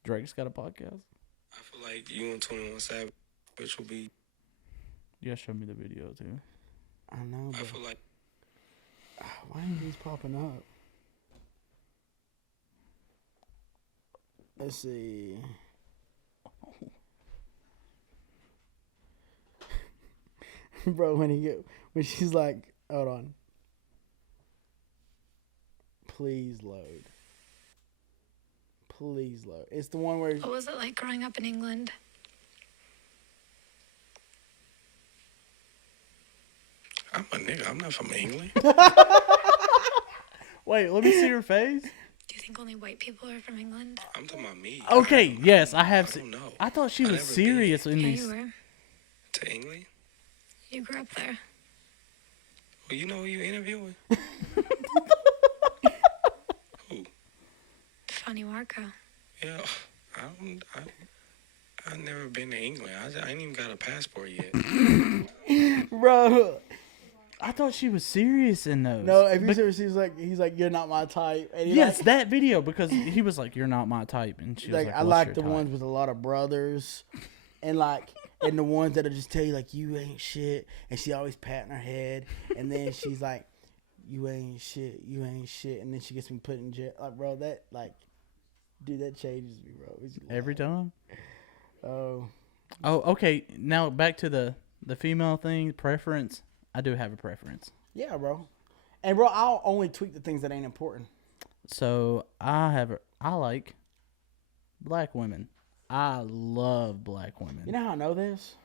Drake's got a podcast. I feel like you and 21 Savage will be. You gotta show me the video too. I know, I but feel like why ain't these popping up? Let's see. Bro, when she's like, hold on. Please load. Please load. It's the one where What was it like growing up in England? I'm a Nigga, I'm not from England. Wait, let me see your face. Do you think only white people are from England? I'm talking about me. Okay, yes, I have I seen. don't know. I thought she I was never serious been in Yeah, these. you were. to England. You grew up there. Well, you know who you interviewing? Who? Funny Marco. Yeah, I've never been to England. I ain't even got a passport yet. Bro, I thought she was serious in those. no, if you But- serious, he's like, you're not my type. And he yes, like, that video because he was like, "You're not my type," and she was like, like, I "What's like your the type?" ones with a lot of brothers, and like, and the ones that'll just tell you like, you ain't shit, and she always patting her head, and then she's like, you ain't shit, and then she gets me put in jail. Like, bro, that like, dude, that changes me, bro. It's every time. Oh, Oh, okay. Now back to the female thing preference. I do have a preference. yeah, bro. And bro, I'll only tweak the things that ain't important. So I like black women. I love black women. You know how I know this?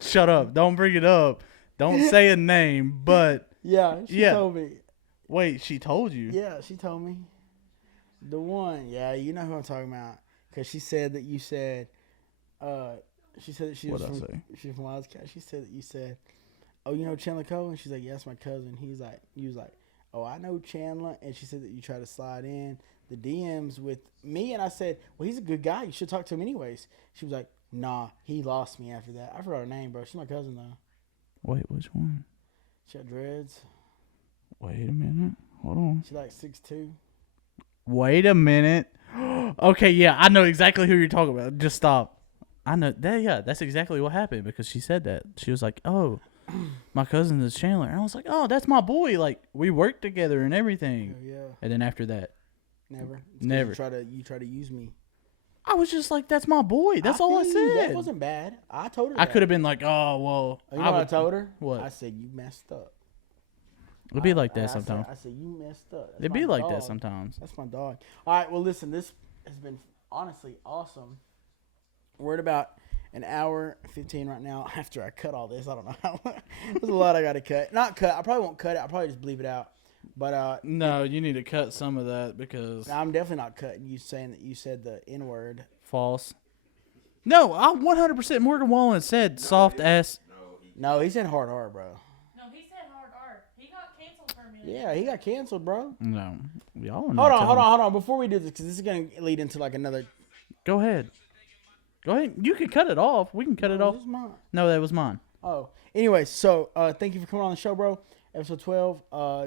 Shut up. Don't bring it up. Don't say a name, but Yeah, she Yeah. told me. wait, she told you. Yeah, she told me. The one, yeah, you know who I'm talking about. Because she said that you said, she said that she was What'd I from, say? she's from Wildcat. She said that you said, oh, you know Chandler Cole? And she's like, yeah, that's my cousin. He was like, oh, I know Chandler. And she said that you try to slide in the DMs with me. And I said, well, he's a good guy. You should talk to him anyways. She was like, nah, he lost me after that. I forgot her name, bro. She's my cousin, though. Wait, which one? She got dreads. Wait a minute. Hold on. She like 6'2". Wait a minute. Okay, yeah, I know exactly who you're talking about. Just stop. I know that. Yeah, that's exactly what happened because she said that. She was like, "Oh, my cousin is Chandler," and I was like, "Oh, that's my boy. Like we worked together and everything." Yeah, And then after that, never. It's 'cause Never. You try to use me. I was just like, "That's my boy." That's all I feel you. said. That wasn't bad. I told her I that. could have been like, "Oh, well." You know what I told her? What? I said, you messed up. It'd be like I that said- sometimes. I said, you messed up. That's It'd my be like dog. that sometimes. That's my dog. All right, well, listen, this has been honestly awesome. We're at about an hour 15 right now after I cut all this. I don't know how. There's a lot I got to cut. Not cut. I probably won't cut it. I'll probably just bleep it out. But No, you need to cut some of that because I'm definitely not cutting you saying that you said the N-word. false. No, I 100% Morgan Wallen said soft ass. No, he said hard, bro. No, he said hard R. He got canceled permanently. Yeah, he got canceled, bro. No, y'all. Hold on. Before we do this, because this is going to lead into like another. Go ahead. Go ahead. You can cut it off. We can cut it off. This is mine. No, that was mine. Oh, anyway, so thank you for coming on the show, bro. Episode 12.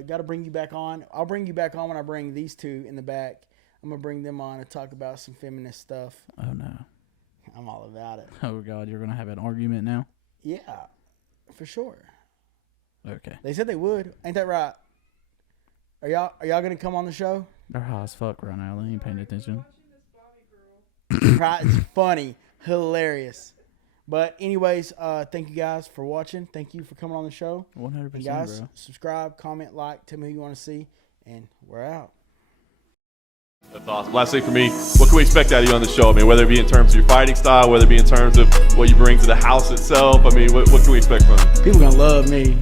Got to bring you back on. I'll bring you back on when I bring these two in the back. I'm gonna bring them on to talk about some feminist stuff. Oh no. I'm all about it. Oh God, you're gonna have an argument now. Yeah, for sure. Okay. They said they would. Ain't that right? Are y'all gonna come on the show? They're high as fuck right now. They ain't paying attention. Right? It's funny, hilarious. But anyways, thank you guys for watching. Thank you for coming on the show. 100%, And guys, bro. subscribe, comment, like, tell me who you want to see, and we're out. That's awesome. Last thing for me, what can we expect out of you on the show? I mean, whether it be in terms of your fighting style, whether it be in terms of what you bring to the house itself. I mean, what can we expect from you? People gonna love me.